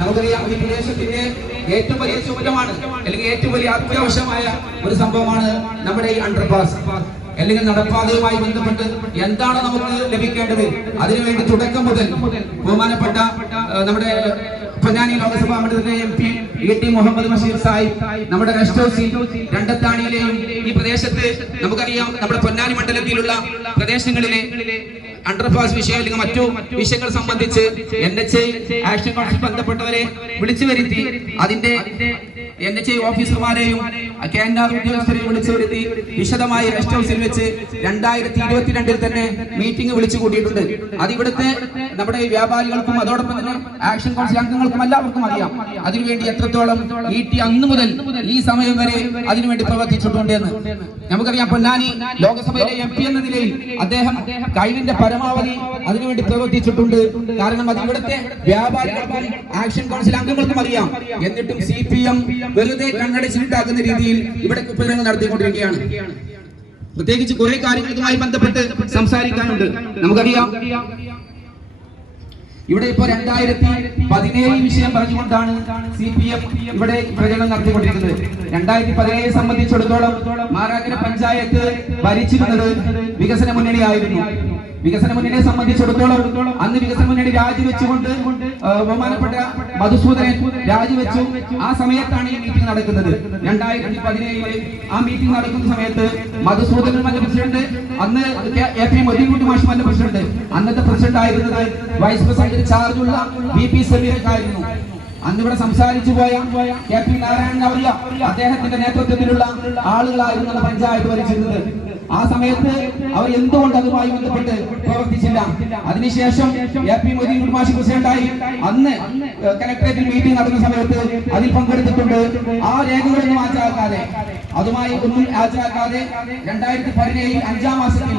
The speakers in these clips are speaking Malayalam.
നമുക്കറിയാം ഈ പ്രദേശത്തിന്റെ ഏറ്റവും വലിയ ചുമതലമാണ് അല്ലെങ്കിൽ ഏറ്റവും വലിയ അത്യാവശ്യമായ ഒരു സംഭവമാണ് നമ്മുടെ ഈ അണ്ടർപാസ് അല്ലെങ്കിൽ നടപ്പാതയുമായി ബന്ധപ്പെട്ട് എന്താണ് നമുക്ക് ലഭിക്കേണ്ടത്. അതിനുവേണ്ടി തുടക്കം മുതൽ ബഹുമാനപ്പെട്ട നമ്മുടെ പൊന്നാനി ലോക്സഭാ മണ്ഡലത്തിലെ MP ET മുഹമ്മദ് ബഷീർ സാഹിബ് നമ്മുടെ ഗസ്റ്റ് ഹൗസിൽ രണ്ടത്താണിയിലെയും ഈ പ്രദേശത്ത് നമുക്കറിയാം നമ്മുടെ പൊന്നാനി മണ്ഡലത്തിലുള്ള പ്രദേശങ്ങളിലെ അണ്ടർപാസ് വിഷയം അല്ലെങ്കിൽ മറ്റു വിഷയങ്ങൾ സംബന്ധിച്ച് NHA ആക്ഷൻ കൗൺസിൽ ബന്ധപ്പെട്ടവരെ വിളിച്ചു വരുത്തി അതിന്റെ NHA ഓഫീസർമാരെയും KNR ഉദ്യോഗസ്ഥരെയും വിളിച്ചു വരുത്തി വിശദമായി ഗസ്റ്റ് ഹൗസിൽ വെച്ച് 2022 തന്നെ മീറ്റിംഗ് വിളിച്ചു കൂട്ടിയിട്ടുണ്ട്. അത് ഇവിടുത്തെ നമ്മുടെ വ്യാപാരികൾക്കും അതോടൊപ്പം തന്നെ ആക്ഷൻ കൗൺസിൽ അംഗങ്ങൾക്കും എല്ലാവർക്കും അറിയാം അതിനുവേണ്ടി എത്രത്തോളം ET അന്ന് മുതൽ ഈ സമയം വരെ അതിനുവേണ്ടി പ്രവർത്തിച്ചിട്ടുണ്ട് എന്ന്. നമുക്കറിയാം പൊന്നാനി ലോകസഭയിലെ MP എന്ന നിലയിൽ അദ്ദേഹം കഴിവിന്റെ പരമാവധി അതിനുവേണ്ടി പ്രവർത്തിച്ചിട്ടുണ്ട്. കാരണം അത് ഇവിടുത്തെ വ്യാപാരികൾക്കും ആക്ഷൻ കൗൺസിൽ അംഗങ്ങൾക്കും അറിയാം. എന്നിട്ടും CPM വെറുതെ കണ്ണടച്ചിട്ടാക്കുന്ന രീതിയിൽ ഇവിടെ കുപ്പരങ്ങൾ നടത്തിക്കൊണ്ടിരിക്കുകയാണ്. പ്രത്യേകിച്ച് കുറെ കാര്യങ്ങളുമായി ബന്ധപ്പെട്ട് സംസാരിക്കാനുണ്ട്. നമുക്കറിയാം ഇവിടെ ഇപ്പോ 2017 വിഷയം പറഞ്ഞുകൊണ്ടാണ് CPM ഇവിടെ പ്രചരണം നടത്തിക്കൊണ്ടിരിക്കുന്നത്. 2017 സംബന്ധിച്ചിടത്തോളം മാറാക്കര പഞ്ചായത്ത് ഭരിച്ചിരുന്നത് വികസന മുന്നണി ആയിരുന്നു. വികസന മുന്നണിയെ സംബന്ധിച്ചിടത്തോളം അന്ന് വികസന മുന്നണി രാജിവെച്ചുകൊണ്ട് ബഹുമാനപ്പെട്ട മധുസൂദനൻ രാജിവെച്ചു. ആ സമയത്താണ് ഈ മീറ്റിംഗ് നടക്കുന്നത്. 2017 ആ മീറ്റിംഗ് നടക്കുന്ന സമയത്ത് മധുസൂദനൻ മറ്റേ പ്രസിഡന്റ്, അന്ന് AP മൊയ്തീൻകുട്ടി മാഷ് മറ്റേ പ്രസിഡന്റ്, അന്നത്തെ പ്രസിഡന്റ് ആയിരുന്നത് വൈസ് പ്രസിഡന്റ് ചാർജുള്ള VP സമീറക്കായിരുന്നു. അന്ന് ഇവിടെ സംസാരിച്ചു പോയ KP നാരായണൻ ഔലിയ അദ്ദേഹത്തിന്റെ നേതൃത്വത്തിലുള്ള ആളുകളായിരുന്നു പഞ്ചായത്ത് ഭരിച്ചിരുന്നത്. ആ സമയത്ത് അവർ എന്തുകൊണ്ട് അതുമായി ബന്ധപ്പെട്ട് പ്രവർത്തിച്ചില്ല? അതിനുശേഷം AP മൊയ്തീൻകുട്ടി മാഷ് പ്രസിഡന്റായി അന്ന് കലക്ടറേറ്റിൽ മീറ്റിംഗ് നടന്ന സമയത്ത് അതിൽ പങ്കെടുത്തിട്ടുണ്ട്. ആ രേഖകളൊന്നും ഹാജരാക്കാതെ അതുമായി ഒന്നും ഹാജരാക്കാതെ 2017 5-ാം മാസത്തിൽ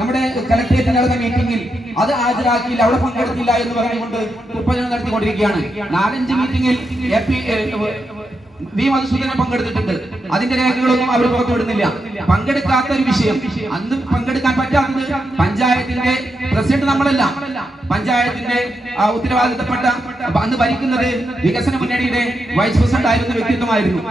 നമ്മുടെ കലക്ടറേറ്റിൽ നടന്ന മീറ്റിംഗിൽ അത് ഹാജരാക്കിയില്ല, അവിടെ പങ്കെടുത്തില്ല എന്ന് പറഞ്ഞുകൊണ്ട് കുപ്പജനം നടത്തിക്കൊണ്ടിരിക്കുകയാണ്. 4-5 മീറ്റിംഗിൽ V മധുസൂദനൻ പങ്കെടുത്തിട്ടുണ്ട്. അതിന്റെ രേഖകളൊന്നും അവർ പുറത്തുവിടുന്നില്ല. പങ്കെടുക്കാത്ത ഒരു വിഷയം, അന്ന് പങ്കെടുക്കാൻ പറ്റാത്തത് പഞ്ചായത്തിന്റെ പ്രസിഡന്റ് നമ്മളല്ല, പഞ്ചായത്തിന്റെ ഉത്തരവാദിത്തപ്പെട്ട അന്ന് ഭരിക്കുന്നത് വികസന മുന്നണിയുടെ വൈസ് പ്രസിഡന്റ് ആയിരുന്ന വ്യക്തിത്വമായിരുന്നു.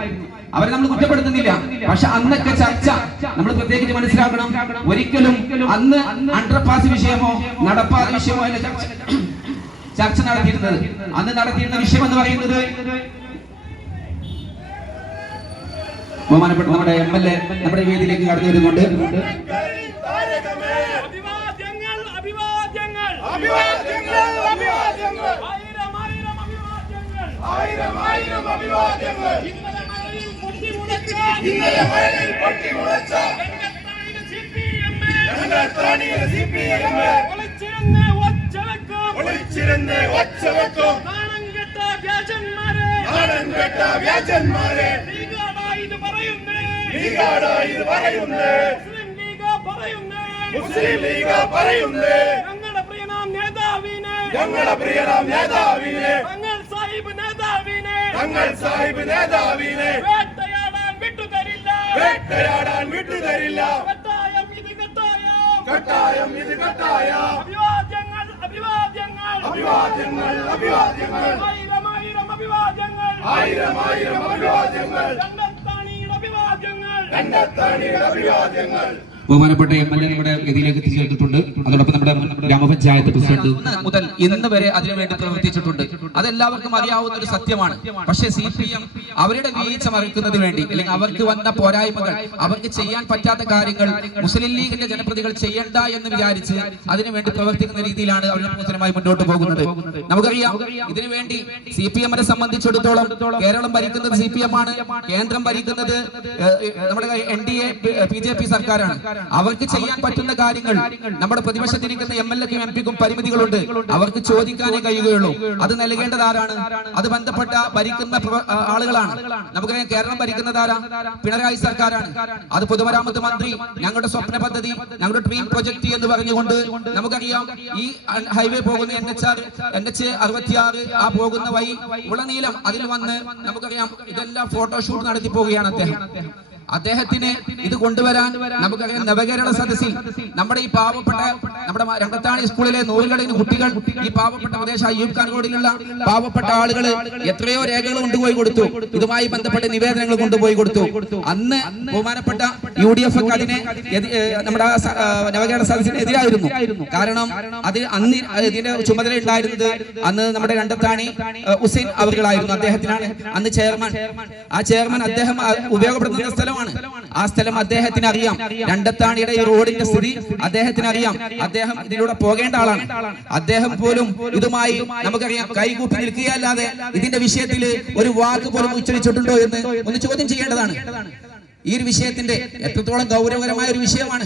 അവരെ നമ്മൾ കുറ്റപ്പെടുത്തുന്നില്ല. പക്ഷെ അന്നൊക്കെ ചർച്ച നമ്മൾ പ്രത്യേകിച്ച് മനസ്സിലാക്കണം. ഒരിക്കലും അന്ന് അണ്ടർപാസ് വിഷയമോ നടപ്പാത വിഷയമോ അല്ല ചർച്ച നടത്തിയിരുന്നത്. അന്ന് നടത്തിയിരുന്ന വിഷയം എന്ന് പറയുന്നത് ബഹുമാനപ്പെട്ട നമ്മുടെ MLA നമ്മുടെ വേദിയിലേക്ക് കടന്നു വരുന്നുണ്ട്. മുസ്ലിം ലീഗ് പറയുന്നേ ഞങ്ങളുടെ പ്രിയനാം നേതാവിനെ തങ്ങൾ സാഹിബ് നേതാവിനെ വേട്ടയാടാൻ വിട്ടുതരില്ല. കട്ടായം ഇത് കട്ടായം. അഭിവാദ്യങ്ങൾ ആയിരം അഭിവാദ്യങ്ങൾ. ബഹുമാനപ്പെട്ട MLA നമ്മുടെ വേദിയിലേക്ക് എത്തിച്ചേർന്നിട്ടുണ്ട്. അതോടൊപ്പം നമ്മുടെ ഗ്രാമപഞ്ചായത്ത് പ്രസിഡന്റ് മുതൽ ഇന്ന് വരെ അതിനുവേണ്ടി പ്രവർത്തിച്ചിട്ടുണ്ട്. അതെല്ലാവർക്കും അറിയാവുന്ന ഒരു സത്യമാണ്. പക്ഷേ CPM അവരുടെ വീഴ്ച മറിക്കുന്നതിന് വേണ്ടി അല്ലെങ്കിൽ അവർക്ക് വന്ന പോരായ്മകൾ, അവർക്ക് ചെയ്യാൻ പറ്റാത്ത കാര്യങ്ങൾ മുസ്ലിം ലീഗിന്റെ ജനപ്രതികൾ ചെയ്യണ്ട എന്ന് വിചാരിച്ച് അതിനുവേണ്ടി പ്രവർത്തിക്കുന്ന രീതിയിലാണ് അവരുടെ പ്രവർത്തനമായി മുന്നോട്ട് പോകുന്നത്. നമുക്കറിയാം ഇതിനുവേണ്ടി CPM-നെ സംബന്ധിച്ചിടത്തോളം കേരളം ഭരിക്കുന്നത് CPM ആണ്, കേന്ദ്രം ഭരിക്കുന്നത് നമ്മുടെ NDA BJP സർക്കാരാണ്. അവർക്ക് ചെയ്യാൻ പറ്റുന്ന കാര്യങ്ങൾ നമ്മുടെ പ്രതിപക്ഷത്തിരിക്കുന്ന MLA-ക്കും MP-ക്കും പരിമിതികളുണ്ട്. അവർക്ക് ചോദിക്കാനേ കഴിയുകയുള്ളൂ. അത് നൽകേണ്ടത് ആരാണ്? അത് ബന്ധപ്പെട്ട ഭരിക്കുന്ന ആളുകളാണ്. നമുക്കറിയാം കേരളം ഭരിക്കുന്നത് ആരാ? പിണറായി സർക്കാരാണ്. അത് പൊതുമരാമത്ത് മന്ത്രി ഞങ്ങളുടെ സ്വപ്ന പദ്ധതി, ഞങ്ങളുടെ ഡ്രീം പ്രൊജക്ട് എന്ന് പറഞ്ഞുകൊണ്ട് നമുക്കറിയാം ഈ ഹൈവേ പോകുന്ന NH 66 ആ പോകുന്ന വഴി ഉടനീളം അതിൽ വന്ന് നമുക്കറിയാം ഇതെല്ലാം ഫോട്ടോഷൂട്ട് നടത്തി പോവുകയാണ് അദ്ദേഹം. അദ്ദേഹത്തിന് ഇത് കൊണ്ടുവരാൻ നമുക്കറിയാം. നവകേരള സദസ്സിൽ നമ്മുടെ ഈ പാവപ്പെട്ട നമ്മുടെ രണ്ടത്താണി സ്കൂളിലെ നൂറുകണക്കിന് കുട്ടികൾ ഈ പാവപ്പെട്ട പ്രദേശ അയ്യൂബ് ഖാൻ റോഡിലുള്ള പാവപ്പെട്ട ആളുകൾ എത്രയോ രേഖകൾ കൊണ്ടുപോയി കൊടുത്തു. ഇതുമായി ബന്ധപ്പെട്ട നിവേദനങ്ങൾ കൊണ്ടുപോയി കൊടുത്തു. അന്ന് ബഹുമാനപ്പെട്ട UDF ഒക്കെ അതിനെ നമ്മുടെ നവകേരള സദസ്സിന് എതിരായിരുന്നു. കാരണം അത് അന്ന് ഇതിന്റെ ചുമതല ഉണ്ടായിരുന്നത് അന്ന് നമ്മുടെ രണ്ടത്താണി ഹുസൈൻ അവർകളായിരുന്നു. അദ്ദേഹത്തിനാണ് അന്ന് ചെയർമാൻ. ആ ചെയർമാൻ അദ്ദേഹം ഉപയോഗപ്പെടുത്തുന്ന സ്ഥലമാണ്. ആ സ്ഥലം അദ്ദേഹത്തിന് അറിയാം. രണ്ടത്താണിയുടെ ഈ റോഡിന്റെ സ്ഥിതി അദ്ദേഹത്തിന് അറിയാം. അദ്ദേഹം ഇതിലൂടെ പോകേണ്ട ആളാണ്. അദ്ദേഹം പോലും ഇതുമായി നമുക്കറിയാം കൈകൂപ്പി നിൽക്കുകയല്ലാതെ ഇതിന്റെ വിഷയത്തിൽ ഒരു വാക്ക് പോലും ഉച്ചരിച്ചിട്ടുണ്ടോ എന്ന് ഒന്ന് ചോദ്യം ചെയ്യേണ്ടതാണ്. ഈ ഒരു വിഷയത്തിന്റെ എത്രത്തോളം ഗൗരവകരമായ ഒരു വിഷയമാണ്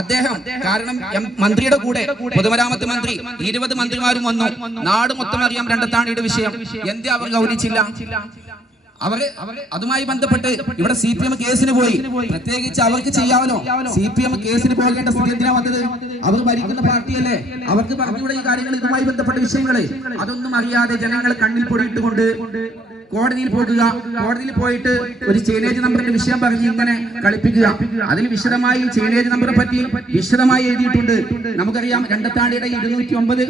അദ്ദേഹം. കാരണം മന്ത്രിയുടെ കൂടെ പൊതുമരാമത്ത് മന്ത്രി 20 മന്ത്രിമാരും വന്നു. നാട് മൊത്തം അറിയാം രണ്ടത്താണിയുടെ വിഷയം. എന്തേ അവർ ഗൗനിച്ചില്ല? അവര് അതുമായി ബന്ധപ്പെട്ട് ഇവിടെ CPM കേസിന് പോയി. പ്രത്യേകിച്ച് അവർക്ക് ചെയ്യാമല്ലോ. CPM കേസിന് പോകേണ്ട സ്ഥിതി എന്തിനാ വന്നത്? അവർ ഭരിക്കുന്ന പാർട്ടിയല്ലേ. അവർക്ക് പറഞ്ഞുകൂടെ ഈ കാര്യങ്ങൾ, ഇതുമായി ബന്ധപ്പെട്ട വിഷയങ്ങള്? അതൊന്നും അറിയാതെ ജനങ്ങൾ കണ്ണിൽ പൊടിയിട്ടുകൊണ്ട് കോടതിയിൽ പോകുക, കോടതിയിൽ പോയിട്ട് ഒരു ചേനേജ് നമ്പറിന്റെ വിഷയം പറഞ്ഞ് ഇങ്ങനെ കളിപ്പിക്കുക. അതിൽ വിശദമായി ചേനേജ് നമ്പറെ പറ്റി വിശദമായി എഴുതിയിട്ടുണ്ട്. നമുക്കറിയാം രണ്ടത്താണിയുടെ 209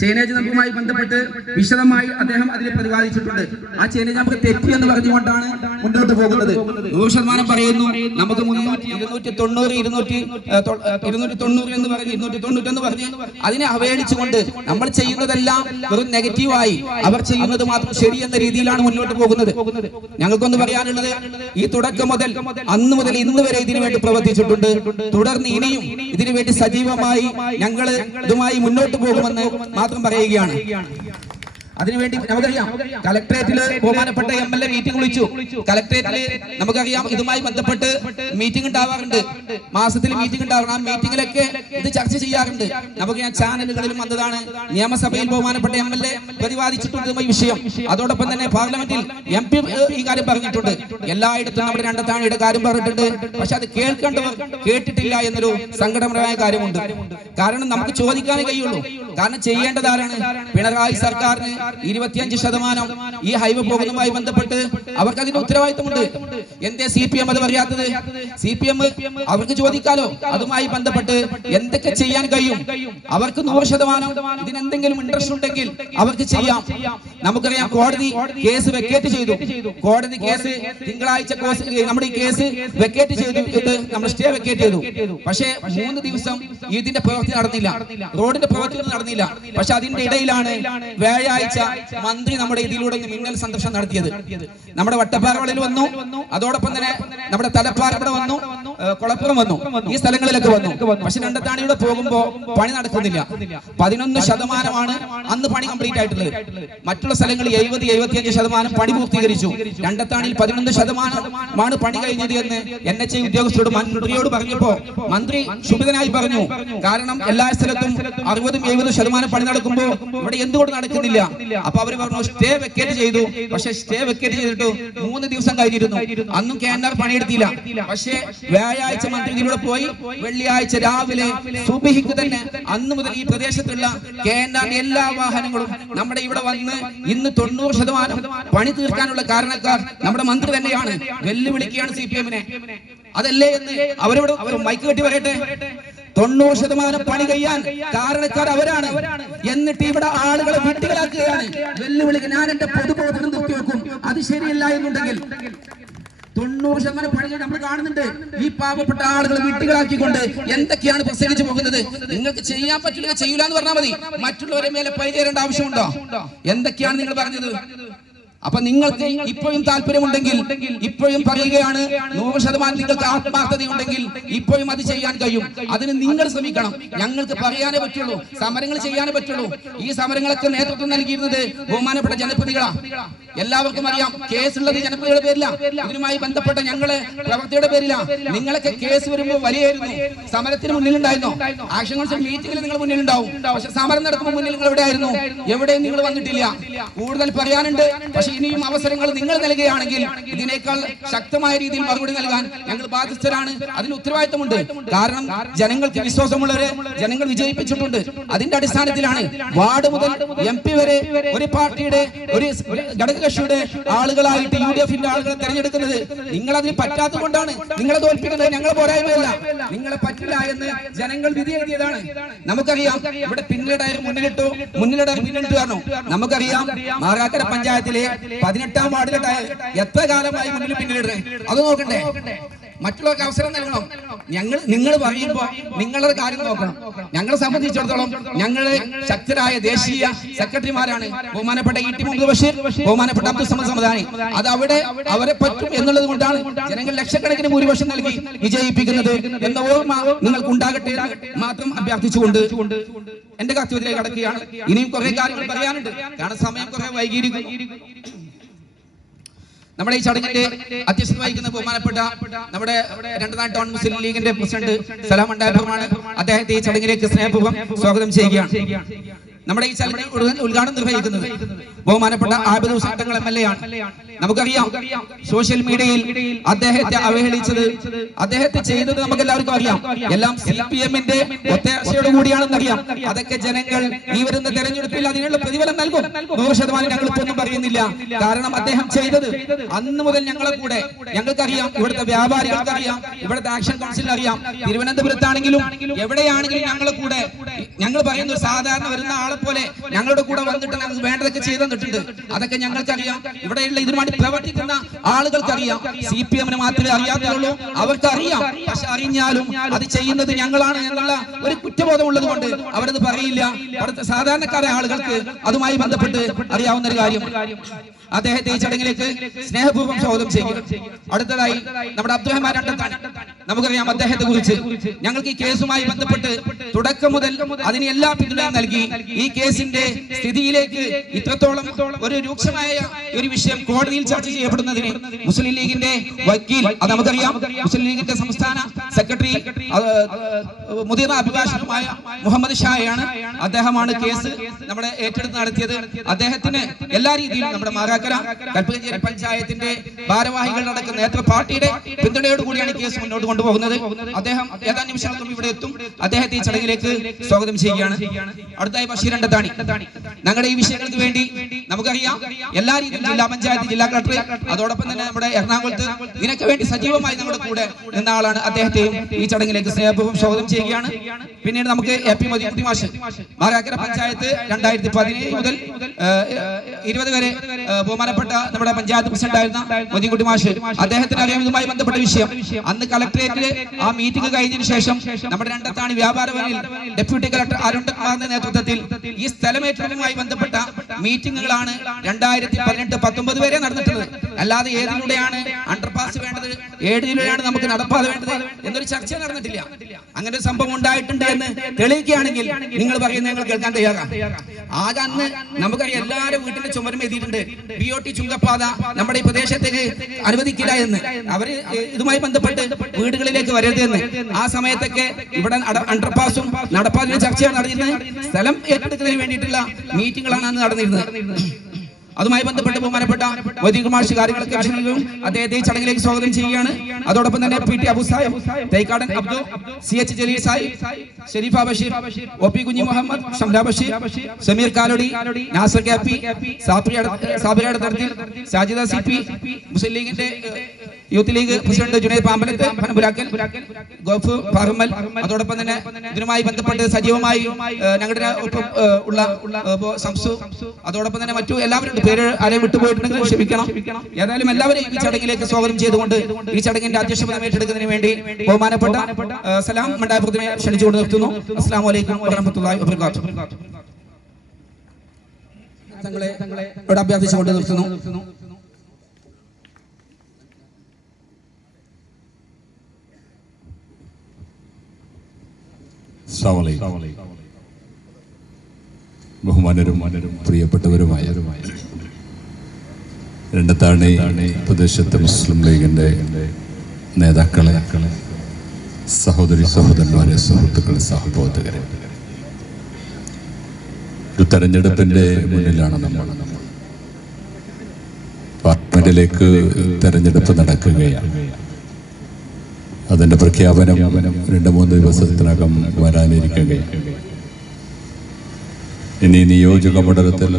ചേനേജ് നമ്പറുമായി ബന്ധപ്പെട്ട് വിശദമായി അദ്ദേഹം അതിൽ പ്രതിപാദിച്ചിട്ടുണ്ട്. ആ ചേനേജ് നമ്പർ തെറ്റി എന്ന് പറഞ്ഞുകൊണ്ടാണ് മുന്നോട്ട് പോകുന്നത്. 100% പറയുന്നു നമുക്ക് 290 എന്ന് പറഞ്ഞ് 290 എന്ന് പറഞ്ഞ് അതിനെ അവഹേളിച്ചുകൊണ്ട് നമ്മൾ ചെയ്യുന്നതെല്ലാം വെറും നെഗറ്റീവായി അവർ ചെയ്യുന്നത് മാത്രം ശരി എന്ന രീതിയിലാണ് മുന്നോട്ട് പോകുന്നത്. ഞങ്ങൾക്കൊന്ന് പറയാനുള്ളത്, ഈ തുടക്കം മുതൽ അന്ന് മുതൽ ഇന്ന് വരെ ഇതിനു വേണ്ടി പ്രവർത്തിച്ചിട്ടുണ്ട്. തുടർന്ന് ഇനിയും ഇതിനു വേണ്ടി സജീവമായി ഞങ്ങൾ ഇതുമായി മുന്നോട്ട് പോകുമെന്ന് മാത്രം പറയുകയാണ്. അതിനുവേണ്ടി നമുക്കറിയാം കളക്ടറേറ്റില് ബഹുമാനപ്പെട്ട MLA മീറ്റിംഗ് വിളിച്ചു. കളക്ടറേറ്റില് നമുക്കറിയാം ഇതുമായി ബന്ധപ്പെട്ട് മീറ്റിംഗ് ഉണ്ടാവാറുണ്ട്. മാസത്തിൽ മീറ്റിംഗ് ഉണ്ടാവാറുണ്ട്. ആ മീറ്റിംഗിലൊക്കെ ഇത് ചർച്ച ചെയ്യാറുണ്ട്. നമുക്ക് ഞാൻ ചാനലുകളിലും വന്നതാണ്. നിയമസഭയിൽ ബഹുമാനപ്പെട്ട MLA പ്രതിപാദിച്ചിട്ടുണ്ട് ഈ വിഷയം. അതോടൊപ്പം തന്നെ പാർലമെന്റിൽ MP ഈ കാര്യം പറഞ്ഞിട്ടുണ്ട്. എല്ലായിടത്തും നമ്മുടെ രണ്ടത്താണിയുടെ കാര്യം പറഞ്ഞിട്ടുണ്ട്. പക്ഷെ അത് കേൾക്കേണ്ടവർ കേട്ടിട്ടില്ല എന്നൊരു സങ്കടകരമായ കാര്യമുണ്ട്. കാരണം നമുക്ക് ചോദിക്കാനേ കഴിയുള്ളൂ. കാരണം ചെയ്യേണ്ടത് ആരാണ്? പിണറായി സർക്കാരിന് 25% ഈ ഹൈവേ പോകുന്നതുമായി ബന്ധപ്പെട്ട് അവർക്ക് അതിന്റെ ഉത്തരവാദിത്തമുണ്ട്. എന്തേ CPM അത് പറയാത്തത്? CPM അവർക്ക് ചോദിക്കാലോ. അതുമായി ബന്ധപ്പെട്ട് എന്തൊക്കെ ചെയ്യാൻ കഴിയും? അവർക്ക് 100% ഇതിനെന്തെങ്കിലും ഇൻട്രസ്റ്റ് ഉണ്ടെങ്കിൽ അവർക്ക് ചെയ്യാം. നമുക്കറിയാം കോടതി കേസ് വെക്കേറ്റ് ചെയ്തു. കോടതി കേസ് തിങ്കളാഴ്ച നമ്മുടെ ഈ കേസ് വെക്കേറ്റ് ചെയ്തു. നമ്മൾ സ്റ്റേ വെക്കേറ്റ് ചെയ്തു. പക്ഷേ 3 ദിവസം ഇതിന്റെ പ്രവൃത്തി നടന്നില്ല. റോഡിന്റെ പ്രവൃത്തി നടന്നില്ല. പക്ഷെ അതിന്റെ ഇടയിലാണ് വ്യാഴാഴ്ച മന്ത്രി നമ്മുടെ ഇതിലൂടെ മിന്നൽ സന്ദർശനം നടത്തിയത്. നമ്മുടെ വട്ടപ്പാറകളിൽ വന്നു. അതോടൊപ്പം തന്നെ നമ്മുടെ തലപ്പാറ ഇവിടെ വന്നു, കൊളപ്പുറം വന്നു. ഈ സ്ഥലങ്ങളിലൊക്കെ വന്നു. പക്ഷെ രണ്ടത്താണിയുടെ പോകുമ്പോ പണി നടക്കുന്നില്ല. 11% അന്ന് പണി കംപ്ലീറ്റ് ആയിട്ടുള്ളത്. മറ്റുള്ള സ്ഥലങ്ങളിൽ 70-75% പണി പൂർത്തീകരിച്ചു. രണ്ടത്താണിയിൽ 11% പണി കഴിഞ്ഞത് എന്ന് NHA ഉദ്യോഗസ്ഥരോട് മന്ത്രിയോട് പറഞ്ഞപ്പോ മന്ത്രി ക്ഷുഭിതനായി പറഞ്ഞു. കാരണം എല്ലാ സ്ഥലത്തും 60-70% പണി നടക്കുമ്പോ ഇവിടെ എന്തുകൊണ്ട് നടക്കുന്നില്ല? അപ്പൊ അവര് പറഞ്ഞു സ്റ്റേ വെക്കേറ്റ് ചെയ്തു. പക്ഷെ സ്റ്റേ വെക്കേറ്റ് ചെയ്തിട്ട് 3 ദിവസം കഴിഞ്ഞിരുന്നു. അന്നും KNR പണിയെടുത്തില്ല. പക്ഷേ വ്യാഴാഴ്ച മന്ത്രി ഇതിലൂടെ പോയി. വെള്ളിയാഴ്ച രാവിലെ സുബഹിക്ക് തന്നെ അന്ന് മുതൽ ഈ പ്രദേശത്തുള്ള KNR എല്ലാ വാഹനങ്ങളും നമ്മുടെ ഇവിടെ വന്ന് ഇന്ന് 90% പണി തീർക്കാനുള്ള കാരണക്കാർ നമ്മുടെ മന്ത്രി തന്നെയാണ്. വെല്ലുവിളിക്കുകയാണ് CPM-നെ. അതല്ലേ എന്ന് അവരോട് മൈക്ക് കെട്ടി പറയട്ടെ. 90% പണി കഴിയാൻ കാരണക്കാർ അവരാണ്. എന്നിട്ട് ഇവിടെ ആളുകളെ വിട്ടുകളാക്കുകയാണ്. വെല്ലുവിളി ഞാൻ എന്റെ പൊതുബോധനം നിർത്തി വെക്കും. അത് ശരിയല്ല എന്നുണ്ടെങ്കിൽ 90% പണി നമ്മൾ കാണുന്നുണ്ട്. ഈ പാവപ്പെട്ട ആളുകളെ വിട്ടുകളാക്കിക്കൊണ്ട് എന്തൊക്കെയാണ് പ്രസംഗിച്ചു പോകുന്നത്? നിങ്ങൾക്ക് ചെയ്യാൻ പറ്റില്ല, ചെയ്യൂല എന്ന് പറഞ്ഞാൽ മതി. മറ്റുള്ളവരെ മേലെ പരിചേരേണ്ട ആവശ്യമുണ്ടോ? എന്തൊക്കെയാണ് നിങ്ങൾ പറഞ്ഞത്? അപ്പൊ നിങ്ങൾക്ക് ഇപ്പോഴും താല്പര്യമുണ്ടെങ്കിൽ ഇപ്പോഴും പറയുകയാണ്, 100% നിങ്ങൾക്ക് ആത്മാർത്ഥതയുണ്ടെങ്കിൽ ഇപ്പോഴും അത് ചെയ്യാൻ കഴിയും. അതിന് നിങ്ങൾ ശ്രമിക്കണം. ഞങ്ങൾക്ക് പറയാനേ പറ്റുള്ളൂ, സമരങ്ങൾ ചെയ്യാനേ പറ്റുള്ളൂ. ഈ സമരങ്ങളൊക്കെ നേതൃത്വം നൽകിയിരുന്നത് ബഹുമാനപ്പെട്ട ജനപ്രതിനിധികളാണ്. എല്ലാവർക്കും അറിയാം കേസുള്ളത് ജനപ്രതിയുടെ പേരില, ഇതിനുമായി ബന്ധപ്പെട്ട ഞങ്ങളെ പ്രവർത്തിയുടെ പേരില. നിങ്ങളൊക്കെ കേസ് വരുമ്പോൾ വലിയായിരുന്നു, സമരത്തിന് മുന്നിലുണ്ടായിരുന്നു. ആക്ഷൻ കൗൺസിൽ മീറ്റിംഗിൽ നിങ്ങൾ മുന്നിലുണ്ടാവും. പക്ഷെ സമരം നടക്കുമ്പോൾ മുന്നിൽ നിങ്ങൾ എവിടെയായിരുന്നു? എവിടെയും നിങ്ങൾ വന്നിട്ടില്ല. കൂടുതൽ പറയാനുണ്ട്. പക്ഷെ പക്ഷെ ഇനിയും അവസരങ്ങൾ നിങ്ങൾ നൽകുകയാണെങ്കിൽ ഇതിനേക്കാൾ ശക്തമായ രീതിയിൽ മറുപടി നൽകാൻ ഞങ്ങൾ ബാധ്യസ്ഥരാണ്. അതിന് ഉത്തരവാദിത്തമുണ്ട്. കാരണം ജനങ്ങൾക്ക് വിശ്വാസമുള്ളവരെ ജനങ്ങൾ വിജയിപ്പിച്ചിട്ടുണ്ട്. അതിന്റെ അടിസ്ഥാനത്തിലാണ് വാർഡ് മുതൽ MP വരെ ഒരു പാർട്ടിയുടെ ഒരു ഘടകകക്ഷിയുടെ ആളുകളായിട്ട് UDF-ന്റെ ആളുകളെ തെരഞ്ഞെടുക്കുന്നത്. നിങ്ങൾ അതിന് പറ്റാത്തത് കൊണ്ടാണ് നിങ്ങളെ തോൽപ്പിക്കുന്നത്. ഞങ്ങളെ പോരായ്മയല്ല, നിങ്ങളെ പറ്റില്ല എന്ന് ജനങ്ങൾ വിധി എഴുതിയതാണ്. നമുക്കറിയാം ഇവിടെ പിന്നിലിടായാലും മുന്നിലിട്ടു കാരണം നമുക്കറിയാം മാറാക്കര പഞ്ചായത്തിലെ 18-ാം വാർഡിലിട്ടായ എത്ര കാലമായി മുന്നിൽ പിന്നിലിടേ അത് നോക്കണ്ടേ. മറ്റുള്ളവർക്ക് അവസരം നൽകണം. നിങ്ങൾ പറയുമ്പോൾ നിങ്ങളുടെ കാര്യം നോക്കണം. ഞങ്ങളെ സംബന്ധിച്ചിടത്തോളം ഞങ്ങള് ശക്തരായ ദേശീയ സെക്രട്ടറിമാരാണ്. ബഹുമാനപ്പെട്ട E.T. മുഹമ്മദ് ബഷീർ, ബഹുമാനപ്പെട്ട അബ്ദുൽ സമദ് സമദാനി. അത് അവരെ പറ്റും എന്നുള്ളത് കൊണ്ടാണ് ജനങ്ങൾ ലക്ഷക്കണക്കിന് ഭൂരിപക്ഷം നൽകി വിജയിപ്പിക്കുന്നത് എന്ന ഓർമ്മ നിങ്ങൾക്ക് ഉണ്ടാകട്ടെ മാത്രം അഭ്യർത്ഥിച്ചുകൊണ്ട് എന്റെ കർത്തവ്യത്തിലേക്ക് കടക്കുകയാണ്. ഇനിയും കുറെ കാര്യങ്ങൾ പറയാനുണ്ട്. കാരണം സമയം കുറെ വൈകിയിരിക്കുന്നു. നമ്മുടെ ഈ ചടങ്ങിന്റെ അധ്യക്ഷത വഹിക്കുന്ന ബഹുമാനപ്പെട്ട നമ്മുടെ രണ്ടാം ടൗൺ മുസ്ലിം ലീഗിന്റെ പ്രസിഡന്റ് സലാം മണ്ടായപ്പുറമാണ്. അദ്ദേഹത്തെ ഈ ചടങ്ങിലേക്ക് സ്നേഹപൂർവ്വം സ്വാഗതം ചെയ്യുകയാണ്. നമ്മുടെ ഈ ചടങ്ങിൽ ഉദ്ഘാടനം നിർവഹിക്കുന്നത് ബഹുമാനപ്പെട്ട ആബിദ് ഹുസൈൻ തങ്ങൾ MLA ആണ്. നമുക്കറിയാം സോഷ്യൽ മീഡിയയിൽ അദ്ദേഹത്തെ അവഹേളിച്ചത്, അദ്ദേഹത്തെ ചെയ്തത് നമുക്ക് എല്ലാവർക്കും അറിയാം. എല്ലാം CPM-ന്റെ ഒത്താശയോട് കൂടിയാണെന്നറിയാം. അതൊക്കെ ജനങ്ങൾ ഈ വരുന്ന തെരഞ്ഞെടുപ്പിൽ അതിനുള്ള പ്രതിഫലം നൽകും. 100% ഞങ്ങൾ ഇപ്പൊ ഒന്നും പറയുന്നില്ല. കാരണം അദ്ദേഹം ചെയ്തത് അന്ന് മുതൽ ഞങ്ങളെ കൂടെ ഞങ്ങൾക്കറിയാം, ഇവിടുത്തെ വ്യാപാരികൾക്കറിയാം, ഇവിടുത്തെ ആക്ഷൻ കൗൺസിലിന് അറിയാം. തിരുവനന്തപുരത്താണെങ്കിലും എവിടെയാണെങ്കിലും ഞങ്ങളെ കൂടെ ഞങ്ങൾ പറയുന്ന സാധാരണ വരുന്ന ആളെ പോലെ ഞങ്ങളുടെ കൂടെ വന്നിട്ട് ഞങ്ങൾക്ക് വേണ്ടതൊക്കെ ചെയ്തു തന്നിട്ടുണ്ട്. അതൊക്കെ ഞങ്ങൾക്കറിയാം. ഇവിടെയുള്ള ഇതിനുവേണ്ടി പ്രവർത്തിക്കുന്ന ആളുകൾക്കറിയാം. CPM-ന് മാത്രമേ അറിയാത്തുള്ളൂ, അവർക്കറിയാം. പക്ഷെ അറിഞ്ഞാലും അത് ചെയ്യുന്നത് ഞങ്ങളാണ് എന്നുള്ള ഒരു കുറ്റബോധം ഉള്ളത് കൊണ്ട് അവരത് പറയില്ല. അവിടുത്തെ സാധാരണക്കാരായ ആളുകൾക്ക് അതുമായി ബന്ധപ്പെട്ട് അറിയാവുന്ന ഒരു കാര്യം. അദ്ദേഹത്തെ ഈ ചടങ്ങിലേക്ക് സ്നേഹപൂർവ്വം സ്വാഗതം ചെയ്യുക. അടുത്തതായി നമ്മുടെ അബ്ദുറഹ്മാൻ രണ്ടത്താണി. നമുക്കറിയാം അദ്ദേഹത്തെ കുറിച്ച്. ഞങ്ങൾക്ക് ഈ കേസുമായി ബന്ധപ്പെട്ട് തുടക്കം മുതൽ അതിന് എല്ലാ പിന്തുണയും നൽകി ഈ കേസിന്റെ സ്ഥിതിയിലേക്ക് ഇത്രത്തോളം ഒരു രൂക്ഷമായ ഒരു വിഷയം കോടതിയിൽ ചർച്ച ചെയ്യപ്പെടുന്നതിന് മുസ്ലിം ലീഗിന്റെ വക്കീൽ, അത് നമുക്കറിയാം, മുസ്ലിം ലീഗിന്റെ സംസ്ഥാന സെക്രട്ടറി മുതിർന്ന അഭിഭാഷകനുമായ മുഹമ്മദ് ഷായാണ്. അദ്ദേഹമാണ് കേസ് നമ്മുടെ ഏറ്റെടുത്ത് നടത്തിയത്. അദ്ദേഹത്തിന് എല്ലാ രീതിയിലും നമ്മുടെ മാറാക്കര കൽപ്പകഞ്ചേരി പഞ്ചായത്തിന്റെ ഭാരവാഹികൾ നടക്കുന്ന നേതൃ പാർട്ടിയുടെ പിന്തുണയോട് കൂടിയാണ് കേസ് മുന്നോട്ട് കൊണ്ടുപോകുന്നത്. അദ്ദേഹം ഏതാനും നിമിഷങ്ങൾക്കും ഇവിടെ എത്തും. അദ്ദേഹത്തെ ഈ ചടങ്ങിലേക്ക് സ്വാഗതം ചെയ്യുകയാണ്. അടുത്തായി ബഷീർ രണ്ടത്താണി. ഞങ്ങളുടെ ഈ വിഷയങ്ങൾക്ക് വേണ്ടി നമുക്കറിയാം എല്ലാ രീതിയിലും ജില്ലാ പഞ്ചായത്ത്, ജില്ലാ കളക്ടർ, അതോടൊപ്പം തന്നെ നമ്മുടെ എറണാകുളത്ത് ഇതിനൊക്കെ വേണ്ടി സജീവമായി നമ്മുടെ കൂടെ നിന്ന ആളാണ്. അദ്ദേഹത്തെയും ഈ ചടങ്ങിലേക്ക് സ്നേഹപൂർവ്വം സ്വാഗതം ചെയ്യുകയാണ്. പിന്നീട് നമുക്ക് AP മൊയ്തീൻകുട്ടി മാഷ്, മാറാക്കര പഞ്ചായത്ത് 2017 മുതൽ 20 വരെ ബഹുമാനപ്പെട്ട നമ്മുടെ പഞ്ചായത്ത് പ്രസിഡന്റായിരുന്ന മൊയ്തീൻകുട്ടി മാഷ്. അദ്ദേഹത്തിന് അറിയാം ഇതുമായി ബന്ധപ്പെട്ട വിഷയം. അന്ന് കളക്ടറേറ്റിൽ ആ മീറ്റിംഗ് കഴിഞ്ഞതിന് ശേഷം നമ്മുടെ രണ്ടത്താണി വ്യാപാര ഭവനിൽ ഡെപ്യൂട്ടി കളക്ടർ അരുൺകുമാറിന്റെ നേതൃത്വത്തിൽ ഈ സ്ഥലമേറ്റെടുപ്പുമായി ബന്ധപ്പെട്ട മീറ്റിംഗുകളാണ് 2018-19 വരെ നടന്നിട്ടുള്ളത്. അല്ലാതെ ഏതിലൂടെയാണ് അണ്ടർപാസ് വേണ്ടത്, ഏതിലൂടെയാണ് നമുക്ക് നടപ്പാത വേണ്ടത് എന്നൊരു ചർച്ച നടന്നിട്ടില്ല. അങ്ങനെ ഒരു സംഭവം ഉണ്ടായിട്ടുണ്ട് എന്ന് തെളിയിക്കുകയാണെങ്കിൽ നിങ്ങൾ പറയുന്നത് ഞങ്ങൾ കേൾക്കാൻ തയ്യാറാണ്. ആകെ അന്ന് നമുക്കറിയാം എല്ലാവരും വീട്ടിന്റെ ചുമരും എഴുതിയിട്ടുണ്ട്, BOT ചുങ്കപ്പാത നമ്മുടെ ഈ പ്രദേശത്തേക്ക് അനുവദിക്കില്ല എന്ന്. അവര് ഇതുമായി ബന്ധപ്പെട്ട് വീടുകളിലേക്ക് വരരുത് എന്ന്. ആ സമയത്തൊക്കെ ഇവിടെ അണ്ടർപാസും നടപ്പാതിന്റെ ചർച്ചയാണ് നടന്നിരുന്നത്. സ്ഥലം ഏറ്റെടുക്കുന്നതിന് വേണ്ടിയിട്ടുള്ള മീറ്റിംഗുകളാണ് അന്ന് നടന്നിരുന്നത്. അതുമായി ബന്ധപ്പെട്ട് ബഹുമാനപ്പെട്ട വൈദിക മാഷ് കാര്യങ്ങളൊക്കെ അദ്ദേഹത്തെ ചടങ്ങിലേക്ക് സ്വാഗതം ചെയ്യുകയാണ്. അതോടൊപ്പം തന്നെ PT Abu Sahib, Thaikkadan Abdu, CH Jaleel Sahib, Shareefa Basheer, OP കുഞ്ഞി മുഹമ്മദ്, ഷംല ബഷീർ, സമീർ കാലടി, നാസർ KP, സാബിറയുടെ തരത്തിൽ, സാജിദ CP, മുസ്ലിം ലീഗിന്റെ youth league president Junaid Pambalath, Panampurakkal, ഗോഫ് ഫാഹുമൽ, അതോടൊപ്പം തന്നെ ഇതിനുമായി ബന്ധപ്പെട്ട് സജീവമായി ഞങ്ങളുടെ ഒപ്പം ഉള്ള സംസു, അതോടൊപ്പം തന്നെ മറ്റു എല്ലാവരും പേര് ആരെയും വിട്ടുപോയിട്ടുണ്ടെങ്കിൽ ക്ഷമിക്കണം. ഏതായാലും എല്ലാവരെയും ഈ ചടങ്ങിലേക്ക് സ്വാഗതം ചെയ്തുകൊണ്ട് ഈ ചടങ്ങിന്റെ അധ്യക്ഷപദം ഏറ്റെടുക്കുന്നതിന് വേണ്ടി ബഹുമാനപ്പെട്ട സലാം മണ്ടായപുരത്തിനെ ക്ഷണിച്ചുകൊണ്ട് നിർത്തുന്നു. അസ്സലാമു അലൈക്കും വറഹ്മത്തുള്ളാഹി വബറകാതുഹു. തങ്ങളെ അഭ്യർത്ഥിച്ചുകൊണ്ട് നിർത്തുന്നു. ബഹുമാനരും പ്രിയപ്പെട്ടവരുമായ രണ്ടത്താണി പ്രദേശത്തെ മുസ്ലിം ലീഗിന്റെ നേതാക്കളെ, സഹോദരി സഹോദരന്മാരെ, സുഹൃത്തുക്കളെ, സഹബോധകരെ, ഒരു തെരഞ്ഞെടുപ്പിന്റെ മുന്നിലാണ് നമ്മൾ. നാട്ടിലേക്ക് തെരഞ്ഞെടുപ്പ് നടക്കുകയാണ്. അതിൻ്റെ പ്രഖ്യാപനം 2-3 ദിവസത്തിനകം വരാനിരിക്കുകയാണ്. ഇനി നിയോജക മണ്ഡലത്തിൽ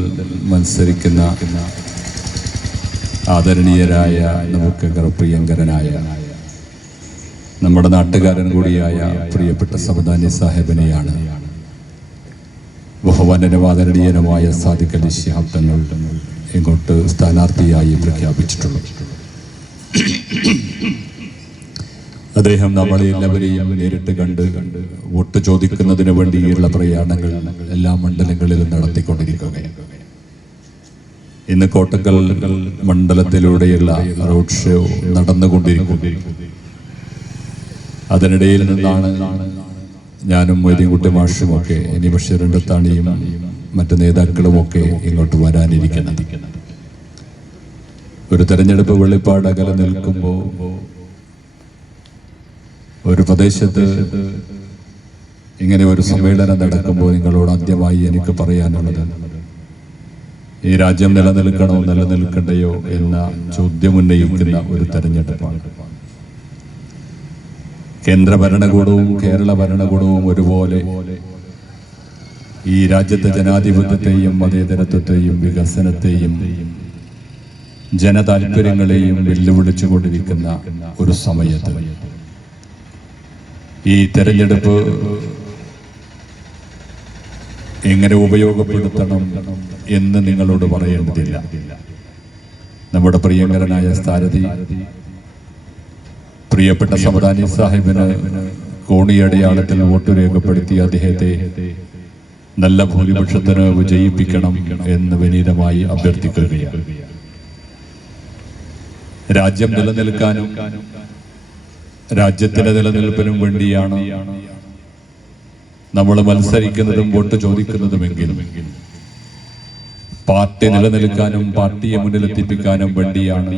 മത്സരിക്കുന്ന ആദരണീയരായ നമുക്കേറെ പ്രിയങ്കരനായ നമ്മുടെ നാട്ടുകാരൻ കൂടിയായ പ്രിയപ്പെട്ട സമദാനി സാഹിബിനെയാണ് ബഹുമാന്യനും ആദരണീയനുമായ സാദിഖ് അലി ശിഹാബ് തങ്ങൾ ഇങ്ങോട്ട് സ്ഥാനാർത്ഥിയായി പ്രഖ്യാപിച്ചിട്ടുള്ളത്. അദ്ദേഹം നമ്മളെ എല്ലാവരെയും നേരിട്ട് കണ്ട് വോട്ട് ചോദിക്കുന്നതിന് വേണ്ടിയുള്ള പ്രയാണങ്ങൾ എല്ലാ മണ്ഡലങ്ങളിലും നടത്തിക്കൊണ്ടിരിക്കുകയാണ്. ഇന്ന് കോട്ടക്കൽ മണ്ഡലത്തിലൂടെയുള്ള റോഡ് ഷോ നടന്നുകൊണ്ടിരിക്കുന്നു. അതിനിടയിൽ നിന്നാണ് ഞാനും മൊയ്തീൻകുട്ടി മാഷുമൊക്കെ ഇനി ബഷീർ ഇണ്ടത്താണിയും മറ്റു നേതാക്കളുമൊക്കെ ഇങ്ങോട്ട് വരാനിരിക്കുന്നത്. ഒരു തെരഞ്ഞെടുപ്പ് വെളിപ്പാട് അകലെ നിൽക്കുമ്പോൾ ഒരു പ്രദേശത്ത് ഇങ്ങനെ ഒരു സമ്മേളനം നടക്കുമ്പോൾ നിങ്ങളോട് ആദ്യമായി എനിക്ക് പറയാനുള്ളത്, ഈ രാജ്യം നിലനിൽക്കണോ നിലനിൽക്കണ്ടയോ എന്ന ചോദ്യം ഉന്നയിക്കുന്ന ഒരു തെരഞ്ഞെടുപ്പാണ്. കേന്ദ്ര ഭരണകൂടവും കേരള ഭരണകൂടവും ഒരുപോലെ ഈ രാജ്യത്തെ ജനാധിപത്യത്തെയും മതേതരത്വത്തെയും വികസനത്തെയും ജനതാൽപര്യങ്ങളെയും വെല്ലുവിളിച്ചുകൊണ്ടിരിക്കുന്ന ഒരു സമയത്ത് ഈ തെരഞ്ഞെടുപ്പ് എങ്ങനെ ഉപയോഗപ്പെടുത്തണം എന്ന് നിങ്ങളോട് പറയേണ്ടതില്ല. നമ്മുടെ പ്രിയങ്കരനായ സ്ഥാനതി പ്രിയപ്പെട്ട സമദാനി സാഹിബിന് കോണിയടയാളത്തിൽ വോട്ട് രേഖപ്പെടുത്തി അദ്ദേഹത്തെ നല്ല ഭൂരിപക്ഷത്തിന് വിജയിപ്പിക്കണം എന്ന് വിനീതമായി അഭ്യർത്ഥിക്കുകയാണ്. രാജ്യം നിലനിൽക്കാനും രാജ്യത്തിന്റെ നിലനിൽപ്പിനും വേണ്ടിയാണ് നമ്മൾ മത്സരിക്കുന്നതും വോട്ട് ചോദിക്കുന്നതുമെങ്കിലും പാർട്ടി നിലനിൽക്കാനും പാർട്ടിയെ മുന്നിലെത്തിപ്പിക്കാനും വേണ്ടിയാണ്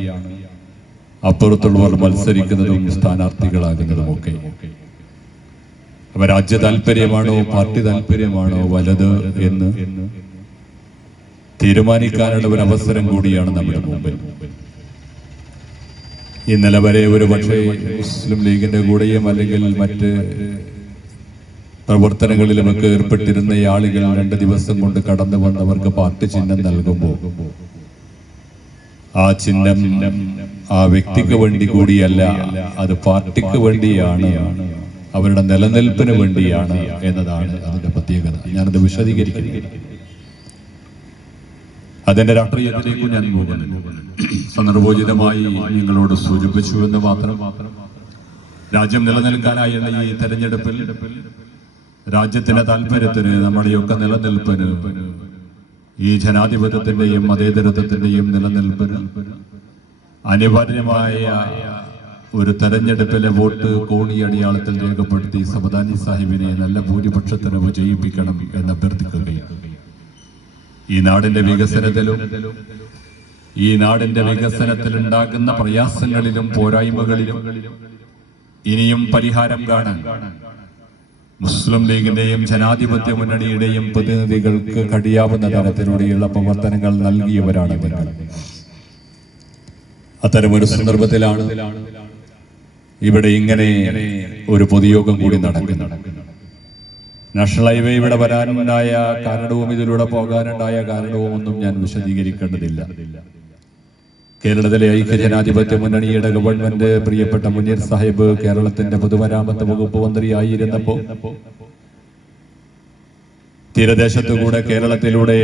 അപ്പുറത്തുള്ളവർ മത്സരിക്കുന്നതും സ്ഥാനാർത്ഥികളാകുന്നതുമൊക്കെ. അപ്പൊ രാജ്യ താല്പര്യമാണോ പാർട്ടി താല്പര്യമാണോ വലുത് എന്ന് തീരുമാനിക്കാനുള്ള ഒരു അവസരം കൂടിയാണ് നമ്മുടെ മുമ്പിൽ. ഇന്നലെ വരെ ഒരു പക്ഷേ മുസ്ലിം ലീഗിന്റെ കൂടെയും അല്ലെങ്കിൽ മറ്റ് പ്രവർത്തനങ്ങളിലുമൊക്കെ ഏർപ്പെട്ടിരുന്ന ആളുകൾ 2 ദിവസം കൊണ്ട് കടന്നു വന്നവർക്ക് പാർട്ടി ചിഹ്നം നൽകുമ്പോൾ ആ ചിഹ്നം ആ വ്യക്തിക്ക് വേണ്ടി കൂടിയല്ല, അത് പാർട്ടിക്ക് വേണ്ടിയാണ്, അവരുടെ നിലനിൽപ്പിന് വേണ്ടിയാണ് എന്നതാണ് അതിന്റെ പ്രത്യേകത. ഞാനത് വിശദീകരിക്കുന്നു. അതിന്റെ രാഷ്ട്രീയത്തിലേക്ക് ഞാൻ പോകുന്നു. സന്ദർഭോചിതമായി നിങ്ങളോട് സൂചിപ്പിച്ചു എന്ന് മാത്രം. രാജ്യം നിലനിൽക്കാനായുള്ള ഈ തെരഞ്ഞെടുപ്പിൽ രാജ്യത്തിന്റെ താല്പര്യത്തിന്, നമ്മുടെയൊക്കെ നിലനിൽപ്പിന്, ഈ ജനാധിപത്യത്തിന്റെയും മതേതരത്വത്തിന്റെയും നിലനിൽപ്പിന് അനിവാര്യമായ ഒരു തെരഞ്ഞെടുപ്പിലെ വോട്ട് കോണിയടയാളത്തിൽ രേഖപ്പെടുത്തി സമദാനി സാഹിബിനെ നല്ല ഭൂരിപക്ഷത്തിന് വിജയിപ്പിക്കണം എന്ന് അഭ്യർത്ഥിക്കുകയാണ്. ഈ നാടിന്റെ വികസനത്തിലും ഈ നാടിന്റെ വികസനത്തിൽ ഉണ്ടാകുന്ന പ്രയാസങ്ങളിലും പോരായ്മകളിലും ഇനിയും പരിഹാരം കാണാൻ മുസ്ലിം ലീഗിന്റെയും ജനാധിപത്യ മുന്നണിയുടെയും പ്രതിനിധികൾക്ക് കഴിയാവുന്ന തരത്തിലൂടെയുള്ള പ്രവർത്തനങ്ങൾ നൽകിയവരാണ് നിങ്ങൾ. അത്തരമൊരു സന്ദർഭത്തിലാണ് ഇവിടെ ഇങ്ങനെ ഒരു പൊതുയോഗം കൂടി നടക്കുന്നത്. നാഷണൽ ഹൈവേ ഇവിടെ വരാനുണ്ടായ കാരണവും ഇതിലൂടെ പോകാനുണ്ടായ കാരണവും ഒന്നും ഞാൻ വിശദീകരിക്കേണ്ടതില്ല. കേരളത്തിലെ ഐക്യജനാധിപത്യ മുന്നണിയുടെ ഗവൺമെന്റ് പ്രിയപ്പെട്ട മുനീർ സാഹിബ് കേരളത്തിന്റെ പൊതുമരാമത്ത് വകുപ്പ് മന്ത്രിയായിരുന്നപ്പോ തീരദേശത്തുകൂടെ കേരളത്തിലൂടെ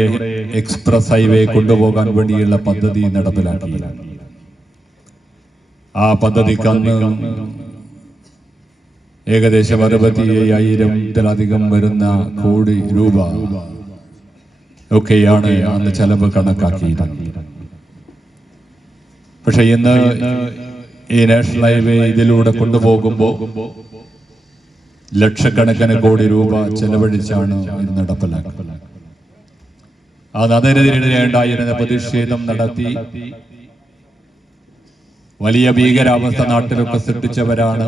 എക്സ്പ്രസ് ഹൈവേ കൊണ്ടുപോകാൻ വേണ്ടിയുള്ള പദ്ധതി നടപ്പിലാക്കി. ആ പദ്ധതിക്ക് അന്ന് ഏകദേശം 65,000-ത്തിലധികം വരുന്ന കോടി രൂപ ഒക്കെയാണ് അന്ന് ചെലവ് കണക്കാക്കിയത്. പക്ഷെ ഇന്ന് ഈ നാഷണൽ ഹൈവേ ഇതിലൂടെ കൊണ്ടുപോകുമ്പോൾ ലക്ഷക്കണക്കിന് കോടി രൂപ ചെലവഴിച്ചാണ് ഇത് നടപ്പിലാക്കുന്നത്. അതിനെതിരെ ഉണ്ടായിരുന്ന പ്രതിഷേധം നടത്തി വലിയ ഭീകരാവസ്ഥ നാട്ടിലൊക്കെ സൃഷ്ടിച്ചവരാണ്.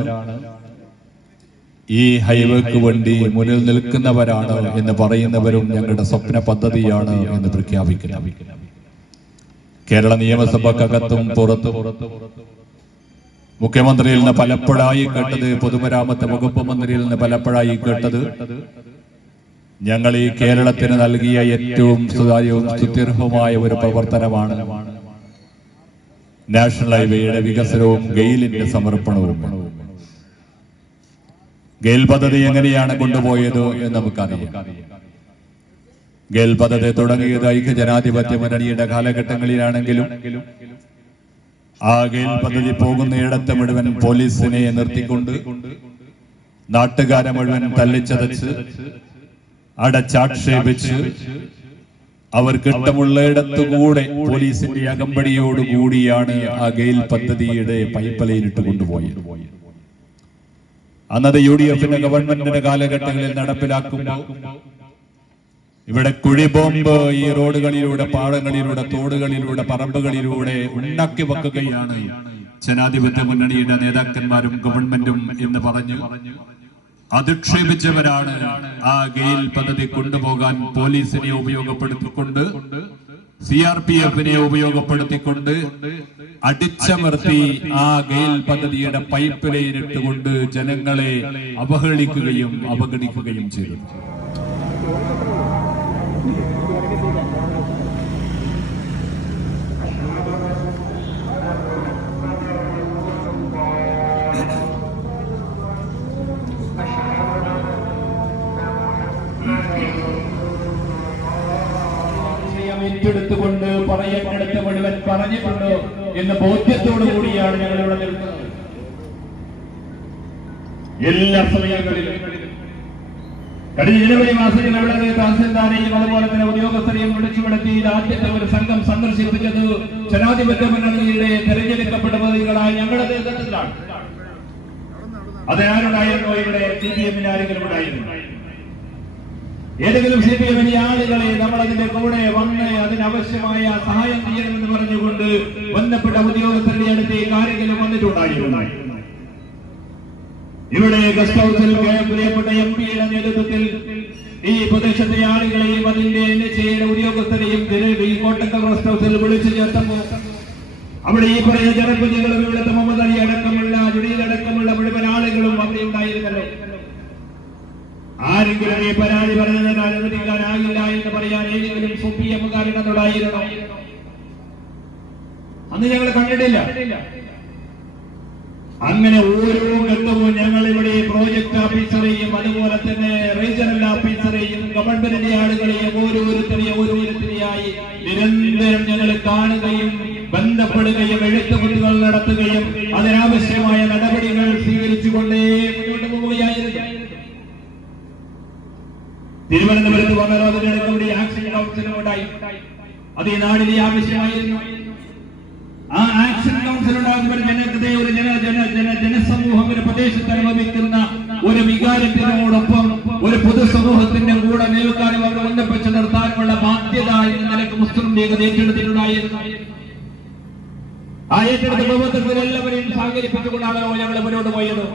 ഈ ഹൈവേക്ക് വേണ്ടി മുന്നിൽ നിൽക്കുന്നവരാണ് എന്ന് പറയുന്നവരും ഞങ്ങളുടെ സ്വപ്ന പദ്ധതിയാണ് എന്ന് പ്രഖ്യാപിക്കുന്നു. കേരള നിയമസഭക്കകത്തും പുറത്തും മുഖ്യമന്ത്രിയിൽ നിന്ന് പലപ്പോഴായി കേട്ടത്, പൊതുമരാമത്ത് വകുപ്പ് മന്ത്രിയിൽ നിന്ന് പലപ്പോഴായി കേട്ടത്, ഞങ്ങൾ ഈ കേരളത്തിന് നൽകിയ ഏറ്റവും സുതാര്യവും സ്തുത്യർഹവുമായ ഒരു പ്രവർത്തനമാണ് നാഷണൽ ഹൈവേയുടെ വികസനവും ഗെയിലിന്റെ സമർപ്പണവും. ഗെയിൽ പദ്ധതി എങ്ങനെയാണ് കൊണ്ടുപോയത് എന്ന് നമുക്കറിയാം. ഗെയിൽ പദ്ധതി തുടങ്ങിയത് ഐക്യജനാധിപത്യ മുന്നണിയുടെ കാലഘട്ടങ്ങളിലാണെങ്കിലും ആ ഗെയിൽ പദ്ധതി പോകുന്നയിടത്ത് മുഴുവൻ പോലീസിനെ നിർത്തിക്കൊണ്ട് നാട്ടുകാരെ മുഴുവൻ തല്ലിച്ചതച്ച് അടച്ചാക്ഷേപിച്ച് അവർക്ക് ഇഷ്ടമുള്ളയിടത്തുകൂടെ പോലീസിന്റെ അകമ്പടിയോടുകൂടിയാണ് ആ ഗെയിൽ പദ്ധതിയുടെ പൈപ്പ് ലൈൻ ഇട്ട് കൊണ്ടുപോയത്. അന്നത് UDF ഗവൺമെന്റിന്റെ കാലഘട്ടങ്ങളിൽ നടപ്പിലാക്കുമ്പോൾ ഇവിടെ കുഴിബോംബ് ഈ റോഡുകളിലൂടെ, പാടങ്ങളിലൂടെ, തോടുകളിലൂടെ, പറമ്പുകളിലൂടെ ഉണ്ടാക്കി വെക്കുകയാണ് ജനാധിപത്യ മുന്നണിയുടെ നേതാക്കന്മാരും ഗവൺമെന്റും എന്ന് പറഞ്ഞു അധിക്ഷേപിച്ചവരാണ് ആ ഗെയിൽ പദ്ധതി കൊണ്ടുപോകാൻ പോലീസിനെ ഉപയോഗപ്പെടുത്തിക്കൊണ്ട്, CRPF ഉപയോഗപ്പെടുത്തിക്കൊണ്ട് അടിച്ചമർത്തി ആ ഗെയിൽ പദ്ധതിയുടെ പൈപ്പ് ലൈൻ ഇട്ടുകൊണ്ട് ജനങ്ങളെ അവഹേളിക്കുകയും അവഗണിക്കുകയും ചെയ്തു. ഏറ്റെടുത്തുകൊണ്ട് പറയപ്പെടുത്ത് മുഴുവൻ പറഞ്ഞിട്ടുണ്ട് എന്ന ബോധ്യത്തോടു കൂടിയാണ് ഞങ്ങൾ ഇവിടെ നിൽക്കുന്നത്. എല്ലാ സമയങ്ങളിലും കഴിഞ്ഞ ജനുവരി മാസത്തിൽ അവിടെ തഹസിൽദാരെയും അതുപോലെ തന്നെ ഉദ്യോഗസ്ഥരെയും വിളിച്ചുവരുത്തി ആദ്യത്തെ ഒരു സംഘം സന്ദർശിപ്പിച്ചത് ജനാധിപത്യ മുന്നണിയുടെ തെരഞ്ഞെടുക്കപ്പെട്ട പ്രതിനിധികളായ ഞങ്ങളുടെ നേതൃത്വത്തിലാണ്. അത് ആരുണ്ടായിരുന്നോ? ഇവിടെ CPM ആരെങ്കിലും ഉണ്ടായിരുന്നു? ഏതെങ്കിലും CPM ആളുകളെ നമ്മൾ അതിന്റെ കൂടെ വന്ന് അതിനാവശ്യമായ സഹായം ചെയ്യണമെന്ന് പറഞ്ഞുകൊണ്ട് ബന്ധപ്പെട്ട ഉദ്യോഗസ്ഥരുടെ അടുത്തേക്ക് ആരെങ്കിലും വന്നിട്ടുണ്ടായിരുന്നു? ഇവിടെ ഗസ്റ്റ് ഹൗസിൽ പ്രിയപ്പെട്ട MP-യുടെ നേതൃത്വത്തിൽ ഈ പ്രദേശത്തെ ആളുകളെയും അതിന്റെ NHAയുടെ ഉദ്യോഗസ്ഥരെയും ഈ കോട്ടക്കൽ ഗസ്റ്റ് ഹൗസിൽ വിളിച്ചു ചേർത്തപ്പോൾ അവിടെ ഈ പറയുന്ന ജനപ്രതിനിധികളും ഇവിടുത്തെ മുഹമ്മദ് അലി അടക്കമുള്ള ജുഡീലടക്കമുള്ള മുഴുവൻ ആളുകളും അവിടെ ഉണ്ടായിരുന്നല്ലോ. ആരെങ്കിലും ഈ പരാതി പറഞ്ഞതിന് അനുവദിക്കാനാകില്ല എന്ന് പറയാൻ ഏതെങ്കിലും CPM-കാരനുണ്ടായിരുന്നോ? അന്ന് ഞങ്ങൾ കണ്ടിട്ടില്ല. അങ്ങനെ ഓരോ ഘട്ടവും ഞങ്ങൾ ഇവിടെ പ്രോജക്ട് ഓഫീസറെയും അതുപോലെ തന്നെ റീജിയണൽ ഓഫീസറെയും ഗവൺമെന്റിന്റെ ആളുകളെയും ഓരോരുത്തരെയായി നിരന്തരം ഞങ്ങൾ കാണുകയും ബന്ധപ്പെടുകയും എഴുത്തുകുത്തുകൾ നടത്തുകയും അതിനാവശ്യമായ നടപടികൾ സ്വീകരിച്ചുകൊണ്ടേ മുന്നോട്ട് പോവുകയായിരുന്നു. തിരുവനന്തപുരത്ത് വന്നതിനടക്കം ഇവിടെ ആക്ഷൻ കൗൺസിലും ഉണ്ടായി. അത് ഈ നാടിന്റെ ആവശ്യമായിരുന്നു. ആ ആക്ഷൻ കൗൺസിൽ ഉണ്ടാകുമ്പോൾ ജനതയെ ഒരു ജനസമൂഹം ഒരു പ്രദേശത്ത് അനുഭവിക്കുന്ന ഒരു വികാരത്തിനോടൊപ്പം ഒരു പൊതുസമൂഹത്തിന്റെ കൂടെ നിൽക്കാനും അവർ ഒന്നിപ്പിച്ച് നിർത്താനുമുള്ള ബാധ്യത എന്ന നിലക്ക് മുസ്ലിം ലീഗ് ഏറ്റെടുത്തിട്ടുണ്ടായിരുന്നു. ആ ഏറ്റെടുത്ത പ്രവർത്തനത്തിൽ എല്ലാവരെയും സഹകരിപ്പിച്ചുകൊണ്ടാണല്ലോ ഞങ്ങൾ മുന്നോട്ട് പോയത്.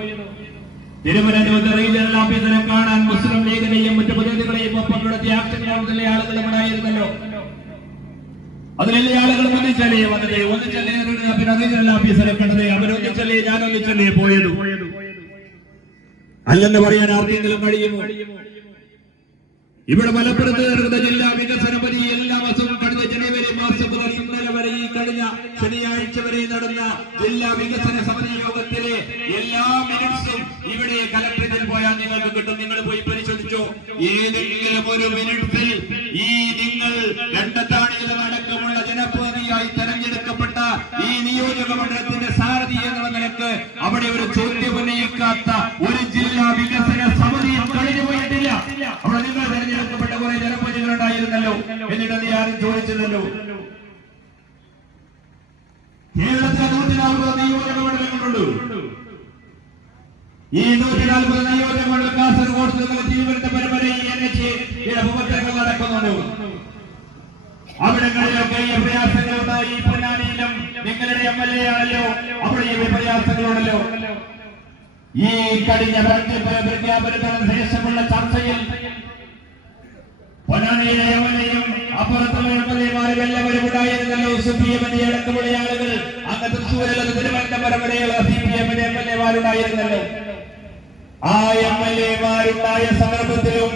തിരുവനന്തപുരത്ത് റീജിയണൽ ഓഫീസറെ കാണാൻ മുസ്ലിം ലീഗിനെയും മറ്റു പ്രതിനിധികളെയും ഒപ്പം നടത്തിയ ആക്ഷൻ കൗൺസിലെ ആളുകളും ഉണ്ടായിരുന്നല്ലോ. അതിലെല്ലാ ആളുകളും ഒന്നിച്ചല്ലേ വന്നത്, ഒന്നിച്ചല്ലേ പിന്നെ റീജിയണൽ ഓഫീസറെ കണ്ടത്, അവരൊന്നിച്ചല്ലേ ഞാനൊന്നിച്ചല്ലേ പോയത്. അല്ലെന്ന് പറയാൻ ആർക്കെങ്കിലും കഴിയുമോ? ഇവിടെ മലപ്പുറത്ത് ജില്ലാ വികസന പദ്ധതി എല്ലാ മാസവും കഴിഞ്ഞ ജനുവരി മാസം മുതൽ ഇന്നലെ വരെ ഈ കഴിഞ്ഞ ശനിയാഴ്ച വരെ നടന്ന ജില്ലാ വികസന സമിതി യോഗത്തിലെ എല്ലാ മിനിറ്റ്സും ഇവിടെ കലക്ടറേറ്റിൽ പോയാൽ നിങ്ങൾക്ക് കിട്ടും. നിങ്ങൾ പോയി പരിശോധിച്ചോ. ഏതെങ്കിലും ഒരു മിനിറ്റിൽ ഈ നിങ്ങൾ രണ്ടത്താണിയിലും അടക്കമുള്ള ജനപ്രതിനിധിയായി തെരഞ്ഞെടുക്കപ്പെട്ട ഈ നിയോജക മണ്ഡലത്തിന്റെ സാരഥി എന്നുള്ള നിലക്ക് അവിടെ ഒരു ചോദ്യം ഉന്നയിക്കാത്ത ഒരു ജില്ലാ വികസന സമിതിയും കഴിഞ്ഞു പോയിട്ടില്ല. അവിടെ നിങ്ങൾ തെരഞ്ഞെടുക്കപ്പെട്ട കുറെ ജനപ്രതിനിധികൾ ഉണ്ടായിരുന്നല്ലോ, എന്നിട്ട് നീ ആരും ചോദിച്ചില്ലല്ലോ. കേരളത്തിലെ 140 നിയോജക മണ്ഡലങ്ങളുണ്ട്. ഈ 140 നിയോജക മണ്ഡലം കാസർഗോഡ് മുതൽ തിരുവനന്തപുരം വരെ ഈ NHAയുടെ പ്രവർത്തനങ്ങൾ നടക്കുന്നുണ്ട്. അവിടങ്ങളിലൊക്കെ ഈ പ്രയാസങ്ങളുണ്ട്. ഈ പൊന്നാനിയിലും നിങ്ങളുടെ MLA ആണല്ലോ, അവിടെ ഈ പ്രയാസങ്ങളുണ്ടല്ലോ. ഈ കഴിഞ്ഞ പ്രഖ്യാപനത്തിന് ശേഷമുള്ള ചർച്ചയിൽ പൊന്നാനിയിലെ MLA-യും അപ്പുറത്തുള്ള എംഎൽഎമാരും എല്ലാവരും ഉണ്ടായിരുന്നല്ലോ. CPM-ന്റെ അടക്കമുള്ള ആളുകൾ അങ്ങ് തൃശ്ശൂരിലെ തിരുവനന്തപുരം വരെയുള്ള CPM-ന്റെ MLA-മാരുണ്ടായിരുന്നല്ലോ. ആ MLA-മാരുണ്ടായ സന്ദർഭത്തിലും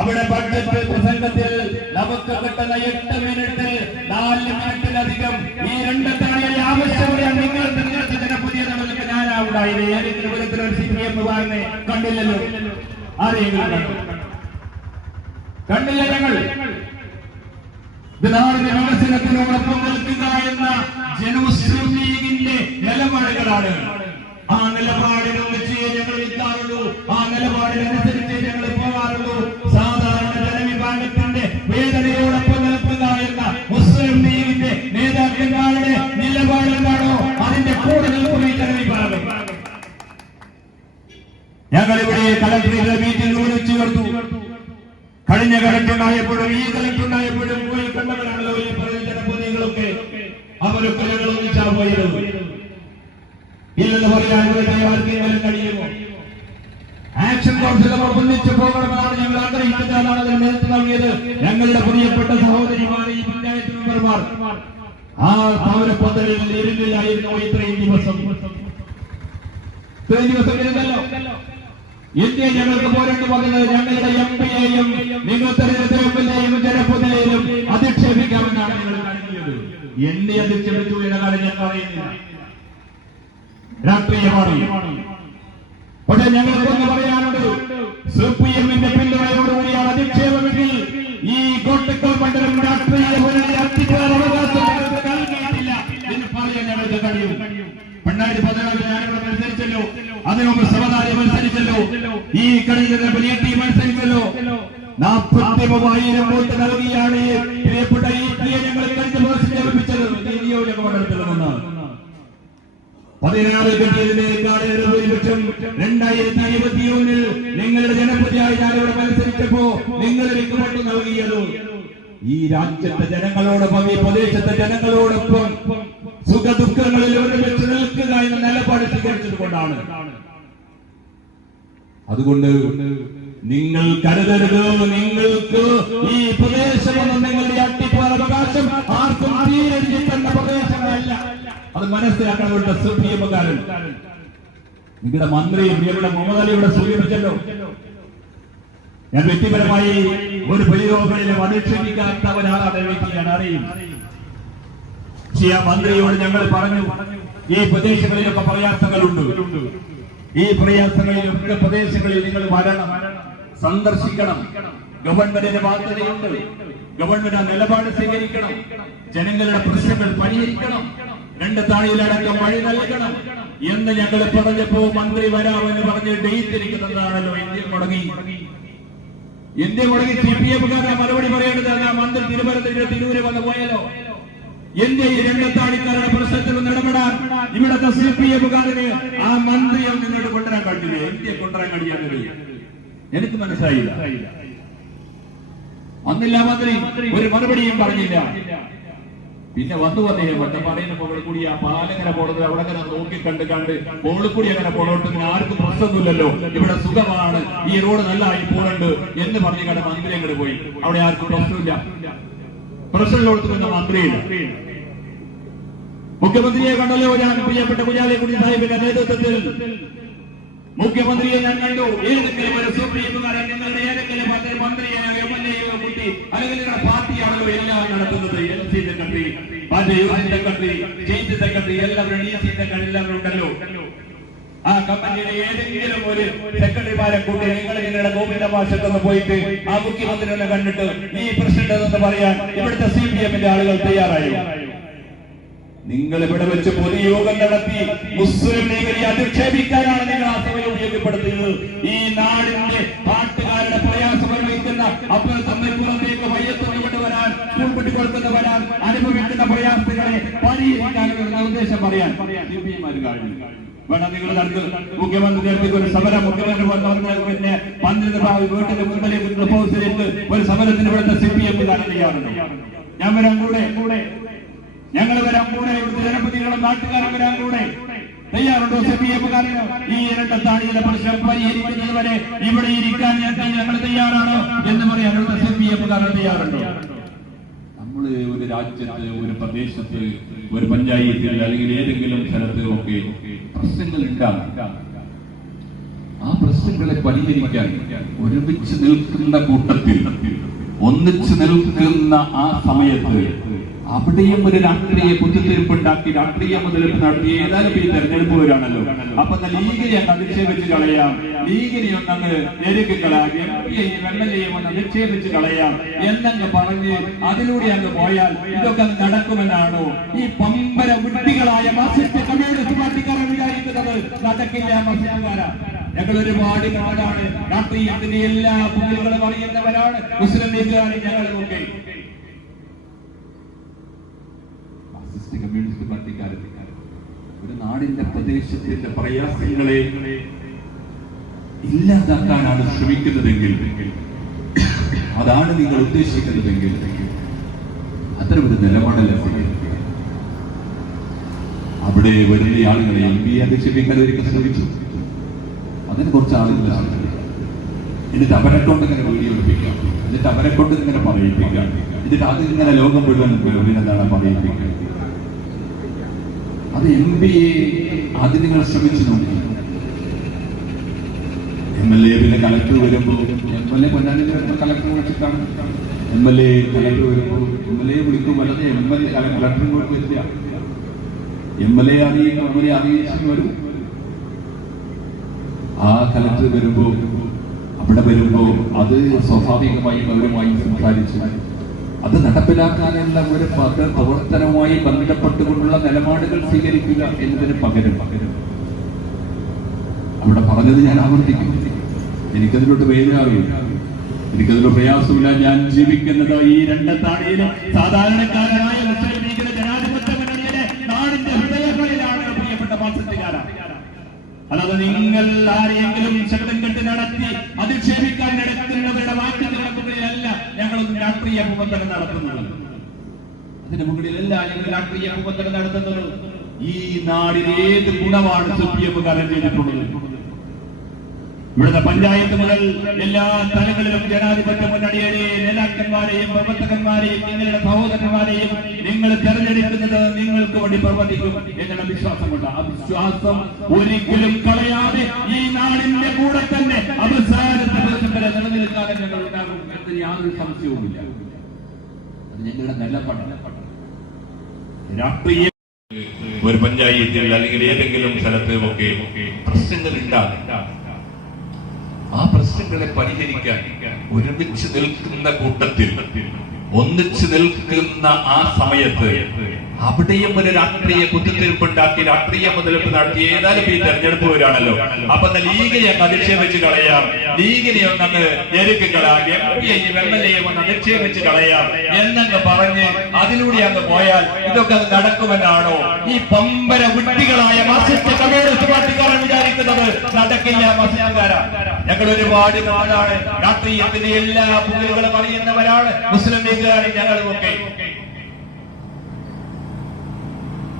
അവിടെ ബഡ്ജറ്റ് പ്രസംഗത്തിൽ നമുക്ക് കിട്ടുന്ന 8 മിനിറ്റിൽ 4 മിനിറ്റിലധികം ഈ രണ്ടത്താണിയെ ആവശ്യമായ നിങ്ങൾ തിരഞ്ഞെടുത്ത ജനപ്രതിയെ നടന്നിട്ട് ഞാനാ ഉണ്ടായത്. തിരുവനന്തപുരത്തിലെ CPM-കാരനെ കണ്ടില്ലല്ലോ. ആരെയെങ്കിലും കണ്ടില്ല. ഞങ്ങൾ ഇത് നാടിന്റെ വികസനത്തിനോടൊപ്പം നിൽക്കുക എന്ന ജനമുസ്ലിം ലീഗിന്റെ നിലപാടുകളാണ്. ആ നിലപാടിനൊന്നിച്ച് ഞങ്ങൾ നിൽക്കാറുള്ളൂ. ആ നിലപാടിനനുസരിച്ച് ഞങ്ങൾ പോകാറുള്ളൂ. സാധാരണ ജനവിഭാഗത്തിന്റെ വേദനയോടൊപ്പം നിൽക്കുക എന്ന മുസ്ലിം ലീഗിന്റെ നേതാക്കന്മാരുടെ നിലപാട് എന്താണോ അതിന്റെ കൂടെ നിൽക്കുന്ന ഈ ജനവിഭാഗം. ഞങ്ങളിവിടെ കളക്ടറേറ്റ് മീറ്റിംഗ് വിളിച്ചു ചേർത്തു. കഴിഞ്ഞ കളക്ടറുണ്ടായപ്പോഴും ഈ കളക്ടറുണ്ടായപ്പോഴും പോയി കണ്ടവരാണല്ലോ ഈ പറയുന്ന ജനപ്രതിനിധികളൊക്കെ. അവരൊക്കെ ഞങ്ങൾ ഒന്നിച്ചാ പോയത്. ഇല്ലെന്ന് പറയാൻ ആർക്കെങ്കിലും കഴിയുമോ? ആക്ഷൻ കൗൺസിൽ അവർ ഒന്നിച്ചു പോകണമെന്നാണ് ഞങ്ങൾ ആഗ്രഹിക്കുന്നത്. അതാണ് അതിന് നേതൃത്വം നൽകിയത് ഞങ്ങളുടെ പ്രിയപ്പെട്ട സഹോദരിമാർ, ഈ പഞ്ചായത്ത് മെമ്പർമാർ. ആ പൗരപദ്ധതിയിൽ ഇരുന്നില്ലായിരുന്നു ഇത്രയും ദിവസം ഇരുന്നല്ലോ. ഇന്ത്യ ഞങ്ങൾക്ക് പോരേണ്ടി വന്നത് ഞങ്ങളുടെ MP-യെയും നിങ്ങൾ തെരഞ്ഞെടുത്ത MLA-യും ജനപ്രതിനിധിയെയും അധിക്ഷേപിക്കാമെന്നാണ് നിങ്ങൾ കരുതിയത്. എന്നെ അധിക്ഷേപിച്ചു എന്ന കാര്യം ഞാൻ പറയുന്നില്ല, രാഷ്ട്രീയമാണ്. പക്ഷെ ഞങ്ങൾക്കൊന്ന് പറയാനുണ്ട്. CPM-ന്റെ പിന്തുണയോടുകൂടിയാണ് അധിക്ഷേപമെങ്കിൽ ഈ കോട്ടക്കൽ മണ്ഡലം രാഷ്ട്രീയ അവകാശം നൽകിയിട്ടില്ല എന്ന് പറയാൻ ഞങ്ങൾക്ക് കഴിയും. 2014 ഞാനിവിടെ മത്സരിച്ചല്ലോ. അതിനുമുമ്പ് സമതാരി മത്സരിച്ചല്ലോ. ഈ കളിയിൽ വലിയ ടീം മത്സരിച്ചല്ലോ. 43,000 വോട്ട് നൽകിയാണ് പ്രിയപ്പെട്ട ഈ ഞങ്ങൾ കഴിഞ്ഞ ദിവസം ലഭിച്ചത്. മണ്ഡലത്തിൽ നിന്നാണ് 16 കിട്ടിയതിനേക്കാൾ ഭൂരിപക്ഷം 2021 നിങ്ങളുടെ ജനപ്രതിയായി ഞാനിവിടെ മത്സരിച്ചപ്പോ നിങ്ങൾ എനിക്ക് വോട്ട് നൽകിയത്. ഈ രാജ്യത്തെ ജനങ്ങളോടൊപ്പം ഈ പ്രദേശത്തെ ജനങ്ങളോടൊപ്പം സുഖ ദുഃഖങ്ങളിൽ ഒരുമിച്ച് നിൽക്കുക എന്ന നിലപാട് സ്വീകരിച്ചത് കൊണ്ടാണ്. അതുകൊണ്ട് നിങ്ങൾ കരുതരുത്, നിങ്ങൾക്ക് ഈ പ്രദേശമൊന്നും നിങ്ങളുടെ അട്ടിപ്പാറവകാശം ആർക്കും തീരെടുക്കേണ്ട പ്രദേശമല്ല. അത് മനസ്സിലാക്കാൻ CPM-കാരൻ നിങ്ങളുടെ മന്ത്രി ഇവിടെ മുഹമ്മദ് അലി ഇവിടെ സൂചിപ്പിച്ചല്ലോ. ഞാൻ വ്യക്തിപരമായി ഒരു പരിരോധങ്ങളിലും അധിക്ഷേപിക്കാത്തവരാണ് വ്യക്തിയാണ്, അറിയും. ആ മന്ത്രിയോട് ഞങ്ങൾ പറഞ്ഞു, ഈ പ്രദേശങ്ങളിലൊക്കെ പ്രയാസങ്ങളുണ്ട്. ഈ പ്രയാസങ്ങളിലൊക്കെ പ്രദേശങ്ങളിൽ നിങ്ങൾ വരണം, സന്ദർശിക്കണം. ഗവൺമെന്റിന് ബാധ്യതയുണ്ട്. ഗവൺമെന്റ് ആ നിലപാട് സ്വീകരിക്കണം. ജനങ്ങളുടെ പ്രശ്നങ്ങൾ പരിഹരിക്കണം. 2 താഴിയിലടക്കം വഴി നൽകണം എന്ന് ഞങ്ങൾ പറഞ്ഞപ്പോ മന്ത്രി വരാമെന്ന് പറഞ്ഞ് ഡേറ്റ് ഇരിക്കുന്നതാണല്ലോ. ഇന്ത്യ മുടങ്ങി. CPM-കാരനെ മറുപടി പറയേണ്ടത് മന്ത്രി തിരുവനന്തപുരം വന്ന് പോയാലോ? എന്റെ ഈ 2 താഴിക്കാരുടെ പ്രശ്നത്തിൽ ഇടപെടാൻ ഇവിടുത്തെ CPM-കാരന് ആ മന്ത്രിയെ നിന്നോട് കൊണ്ടുവരാൻ കഴിഞ്ഞില്ലേ? ഇന്ത്യ കൊണ്ടുവരാൻ കഴിയാത്തത് എനിക്ക് മനസ്സിലായില്ല. അന്നില്ല മന്ത്രി ഒരു മറുപടിയും പറഞ്ഞില്ല. പിന്നെ വന്നു പറയുന്ന പോകൾ കൂടി ആ പാലങ്ങനെ പോണത് അവിടെ അങ്ങനെ നോക്കി കണ്ട് പോളിൽ കൂടി അങ്ങനെ പോണോട്ട് ആർക്കും പ്രശ്നമൊന്നുമില്ലല്ലോ, ഇവിടെ സുഖമാണ്, ഈ റോഡ് നല്ലതായി പോകുന്നുണ്ട് എന്ന് പറഞ്ഞു കണ്ട് മന്ത്രി അങ്ങോട്ട് പോയി. അവിടെ ആർക്കും പ്രശ്നമില്ല. പ്രശ്നമുള്ളടത്തുന്ന മന്ത്രിയില്ല. മുഖ്യമന്ത്രിയെ കണ്ടല്ലോ ഞാൻ, പ്രിയപ്പെട്ട കുഞ്ഞാലിക്കുട്ടി സാഹിബിന്റെ നേതൃത്വത്തിൽ മുഖ്യമന്ത്രിയെ ഞാൻ കണ്ടു. ഏതെങ്കിലും ഒരു CPM-കാരൻ നിങ്ങളുടെ ഏതെങ്കിലും മന്ത്രിയെ MLA-യോ കുട്ടി അല്ലെങ്കിൽ നിങ്ങളുടെ പാർട്ടിയാണല്ലോ എല്ലാം നടത്തുന്നത്. LC secretary, secretary, state secretary, എല്ലാവരും DC സെക്രട്ടറി എല്ലാവരും ഉണ്ടല്ലോ. ആ കമ്പനിയുടെ ഏതെങ്കിലും ഒരു സെക്രട്ടറിമാരെ കൂട്ടി നിങ്ങളുടെ ഗോവിന്ദ മാഷത്തൊന്ന് പോയിട്ട് ആ മുഖ്യമന്ത്രിയെ കണ്ടിട്ട് ഈ പ്രസിഡന്റ് എന്ന് പറയാൻ ഇവിടുത്തെ CPM-ന്റെ ആളുകൾ തയ്യാറായോ? നിങ്ങൾ ഇവിടെ വെച്ച് പൊതുയോഗം നടത്തി മുസ്ലിം ലീഗിനെ അധിക്ഷേപിക്കാനാണ് നിങ്ങൾ ആ സഭയെ ഉപയോഗപ്പെടുത്തിയത്. ഈ നാടിന്റെ പാട്ടുകാരുടെ പ്രയാസം അനുഭവിക്കുന്ന അപ്പുറത്തേക്ക് വയ്യത്തോട് കൊണ്ടുവരാൻ, സ്കൂൾ കുട്ടികൾക്ക് വരാൻ അനുഭവിക്കുന്ന പ്രയാസങ്ങളെ പരിഹരിക്കാനുള്ള നിർദ്ദേശം പറയാൻ CPM-മാർ കഴിഞ്ഞു. വേണം നിങ്ങൾ നടത്തുക. മുഖ്യമന്ത്രി നടത്തിയ ഒരു സമരം, മുഖ്യമന്ത്രി വന്നവർക്ക് പിന്നെ 12 വീട്ടിന്റെ മുമ്പിലെ ഹൗസിലേക്ക് ഒരു സമരത്തിന് ഇവിടുത്തെ CPM-കാരൻ തയ്യാറുണ്ട്. ഞാൻ വരാൻ കൂടെ, ഞങ്ങൾ വരാൻ കൂടെ, ജനപ്രതിനിധികളും നാട്ടുകാരും വരാൻ കൂടെ തയ്യാറുണ്ടോ? CPM-കാരന് ഈ 2 താഴിയിലെ പ്രശ്നം പരിഹരിക്കുന്നത് വരെ ഇവിടെ ഇരിക്കാൻ ഞങ്ങൾ തയ്യാറാണോ എന്ന് പറയാൻ CPM-കാരൻ തയ്യാറുണ്ടോ? രാജ്യത്ത്, ഒരു പ്രദേശത്ത്, ഒരു പഞ്ചായത്തിൽ അല്ലെങ്കിൽ ഏതെങ്കിലും സ്ഥലത്ത് ഒക്കെ പ്രശ്നങ്ങൾ ഉണ്ടാകും. ആ പ്രശ്നങ്ങളെ പരിഹരിക്കാൻ ഒരുമിച്ച് നിൽക്കുന്ന കൂട്ടത്തിൽ, ഒന്നിച്ച് നിൽക്കുന്ന ആ സമയത്ത് അവിടെയും ഒരു രാഷ്ട്രീയ കുത്തിത്തിരിപ്പുണ്ടാക്കി രാഷ്ട്രീയ മുതലെടുപ്പ് നടത്തി. ഏതായാലും ഈ തെരഞ്ഞെടുപ്പ് വരാണല്ലോ, അപ്പൊ ലീഗിനെ അങ്ങ് അധിക്ഷേപിച്ച് കളയാം, ലീഗിനെ ഒന്നങ്ങ് ഞെരുക്കി കളയാം, MLA ഒന്ന് അധിക്ഷേപിച്ച് കളയാം എന്നങ്ങ് പറഞ്ഞ് അതിലൂടെ അങ്ങ് പോയാൽ ഇതൊക്കെ നടക്കുമെന്നാണോ ഈ പമ്പര വിഡ്ഢികളായ മാർക്സിസ്റ്റ് കമ്മ്യൂണിസ്റ്റ് പാർട്ടിക്കാരെ വിചാരിക്കുന്നത്? നടക്കില്ല മാർക്സിസ്റ്റുകാരാ. ഞങ്ങൾ ഒരുപാട് കാലമാണ് രാഷ്ട്രീയത്തിന്റെ എല്ലാ പുള്ളികളും അറിയുന്നവരാണ്. മുസ്ലിം ലീഗുകാരും ഞങ്ങളുമൊക്കെ മാർക്സിസ്റ്റ് കമ്മ്യൂണിസ്റ്റ് പാർട്ടിക്കാരും ഒരു നാടിന്റെ പ്രദേശത്തിന്റെ പ്രയാസങ്ങളെ ഇല്ലാതാക്കാനാണ് ശ്രമിക്കുന്നതെങ്കിൽ, അതാണ് നിങ്ങൾ ഉദ്ദേശിക്കുന്നതെങ്കിൽ അത്തരമൊരു നിലപാടല്ല. അവിടെ വരുന്ന ആളുകളെ MP അധിക്ഷേപിക്കാൻ ഒരിക്കൽ ശ്രമിച്ചു. അതിന് കുറച്ച് ആളുകളെ എന്നിട്ട് അവരെ കൊണ്ട് ഇങ്ങനെ വീഡിയോ എടുപ്പിക്കാം, എന്നിട്ട് അവരെ കൊണ്ട് ഇങ്ങനെ പറയിപ്പിക്കാം, എന്നിട്ട് അതിങ്ങനെ ലോകം മുഴുവൻ എന്താണ് പറയിപ്പിക്കുക. അത് MP അത് നിങ്ങൾ ശ്രമിച്ചു നോക്കി. MLA പിന്നെ കലക്ടർ വരുമ്പോൾ MLA പൊന്നാനിയിൽ വരുമ്പോൾ കലക്ടർ വിളിച്ചിട്ടാണ്. MLA കലക്ടർ വരുമ്പോൾ MLA വിളിക്കും, അല്ലാതെ MLA കലക്ടറിനോട് വരില്ല. MLA അറിയിച്ചു വരും. ആ കലക്ടർ വരുമ്പോ അവിടെ വരുമ്പോ അത് സ്വാഭാവികമായും അവരുമായി സംസാരിച്ചു അത് നടപ്പിലാക്കാനുള്ള ഒരു പ്രവർത്തനവുമായി ബന്ധപ്പെട്ടുകൊണ്ടുള്ള നിലപാടുകൾ സ്വീകരിക്കുക എന്നതിന് പകരം അവിടെ പറഞ്ഞത് ഞാൻ ആവർത്തിക്കും. എനിക്കതിലോട്ട് വേദനയാവില്ല, എനിക്കതിലൊരു പ്രയാസമില്ല. ഞാൻ ജീവിക്കുന്നത് ഈ രണ്ടത്താണിയിലും സാധാരണക്കാരനായ മുസ്ലിം ലീഗിലെ ജനാധിപത്യ മുന്നണിയിലെ നാടിന്റെ ഹൃദയങ്ങളിലാണ് പ്രിയപ്പെട്ട മാർക്സിസ്റ്റുകാരാണ്. അല്ലാതെ നിങ്ങൾ ആരെയെങ്കിലും ശബ്ദം കെട്ട് നടത്തി അധിക്ഷേപിക്കാൻ നടത്തുന്നവരുടെ വാക്കുകളുടെ മുകളിലല്ല ഞങ്ങളൊന്നും രാഷ്ട്രീയ പ്രവർത്തനം നടത്തുന്നത്. അതിന്റെ മുകളിലല്ല ഞങ്ങൾ രാഷ്ട്രീയ പ്രവർത്തനം നടത്തുന്നത്. ഈ നാടിൽ ഏത് ഗുണമാണ് CPM കാലം ചെയ്തിട്ടുള്ളത്? ഇവിടുത്തെ പഞ്ചായത്ത് മുതൽ എല്ലാ തലങ്ങളിലും ജനാധിപത്യ മുന്നണിയുടെ നേതാക്കന്മാരെയും പ്രവർത്തകന്മാരെയും നിങ്ങളുടെ സഹോദരന്മാരെയും നിങ്ങൾ തെരഞ്ഞെടുക്കുന്നത് നിങ്ങൾക്ക് വേണ്ടി പ്രവർത്തിക്കും എന്നുള്ള വിശ്വാസമുണ്ട്. ആ വിശ്വാസം ഒരിക്കലും കളയാതെ ഈ നാടിന്റെ കൂടെ തന്നെ അവസാനത്തെ ദിവസം വരെ നിലനിൽക്കാതെ ഞങ്ങൾ ഉണ്ടാകും എന്നതിന് യാതൊരു സംശയവുമില്ല. അത് ഞങ്ങളുടെ നിലപാടാണ്. രാഷ്ട്രീയ ഒരു പഞ്ചായത്തിൽ അല്ലെങ്കിൽ ഏതെങ്കിലും സ്ഥലത്ത് ഒക്കെ പ്രശ്നങ്ങൾ ഉണ്ടാകും. ആ പ്രശ്നങ്ങളെ പരിഹരിക്കാൻ ഒരുമിച്ച് നിൽക്കുന്ന കൂട്ടത്തിൽ, ഒന്നിച്ച് നിൽക്കുന്ന ആ സമയത്ത് അവിടെയും ഒരു രാഷ്ട്രീയ കുത്തിത്തിരിപ്പുണ്ടാക്കി രാഷ്ട്രീയ മുതലെടുപ്പ് നടത്തി. ഏതായാലും ഈ തെരഞ്ഞെടുപ്പ് വരാണല്ലോ, അപ്പൊ ലീഗിനെ അങ്ങ് അധിക്ഷേപിച്ച് കളയാം, ലീഗിനെ ഒന്നങ്ങ് ഞെരുക്കി കളയാം, MLA ഒന്ന് അധിക്ഷേപിച്ച് കളയാം എന്നങ്ങ് പറഞ്ഞ് അതിലൂടെ അങ്ങ് പോയാൽ ഇതൊക്കെ നടക്കുമെന്നാണോ ഈ പമ്പര വിഡ്ഢികളായ മാർക്സിസ്റ്റ് കമ്മ്യൂണിസ്റ്റ് പാർട്ടിക്കാരെ വിചാരിക്കുന്നത്? നടക്കില്ല മാർക്സിസ്റ്റുകാരാ. ഞങ്ങൾ ഒരുപാട് കാലമാണ് രാഷ്ട്രീയത്തിന്റെ എല്ലാ പുകലുകളും അറിയുന്നവരാണ്. മുസ്ലിം ലീഗുകാരും ഞങ്ങളുമൊക്കെ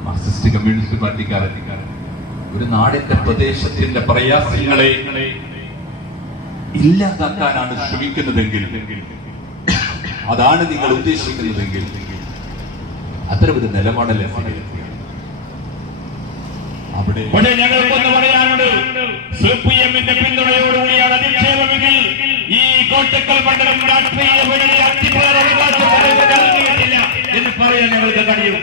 മാർക്സിസ്റ്റ് കമ്മ്യൂണിസ്റ്റ് പാർട്ടിക്കാരൻ ഒരു നാടിന്റെ പ്രദേശത്തിന്റെ പ്രയാസങ്ങളെ ഇല്ലാതാക്കാനാണ് ശ്രമിക്കുന്നതെങ്കിൽ, അതാണ് നിങ്ങൾ ഉദ്ദേശിക്കുന്നതെങ്കിൽ അത്തരമൊരു നിലപാടല്ലേ അവിടെ ഞങ്ങൾക്കൊന്ന് പറയാനുണ്ട്. CPM-ന്റെ പിന്തുണയോടുകൂടിയാണ് അധിക്ഷേപമെങ്കിൽ ഈ കോട്ടക്കൽ മണ്ഡലം രാഷ്ട്രീയ നൽകിയിട്ടില്ല എന്ന് പറയാൻ ഞങ്ങൾക്ക് കഴിയും.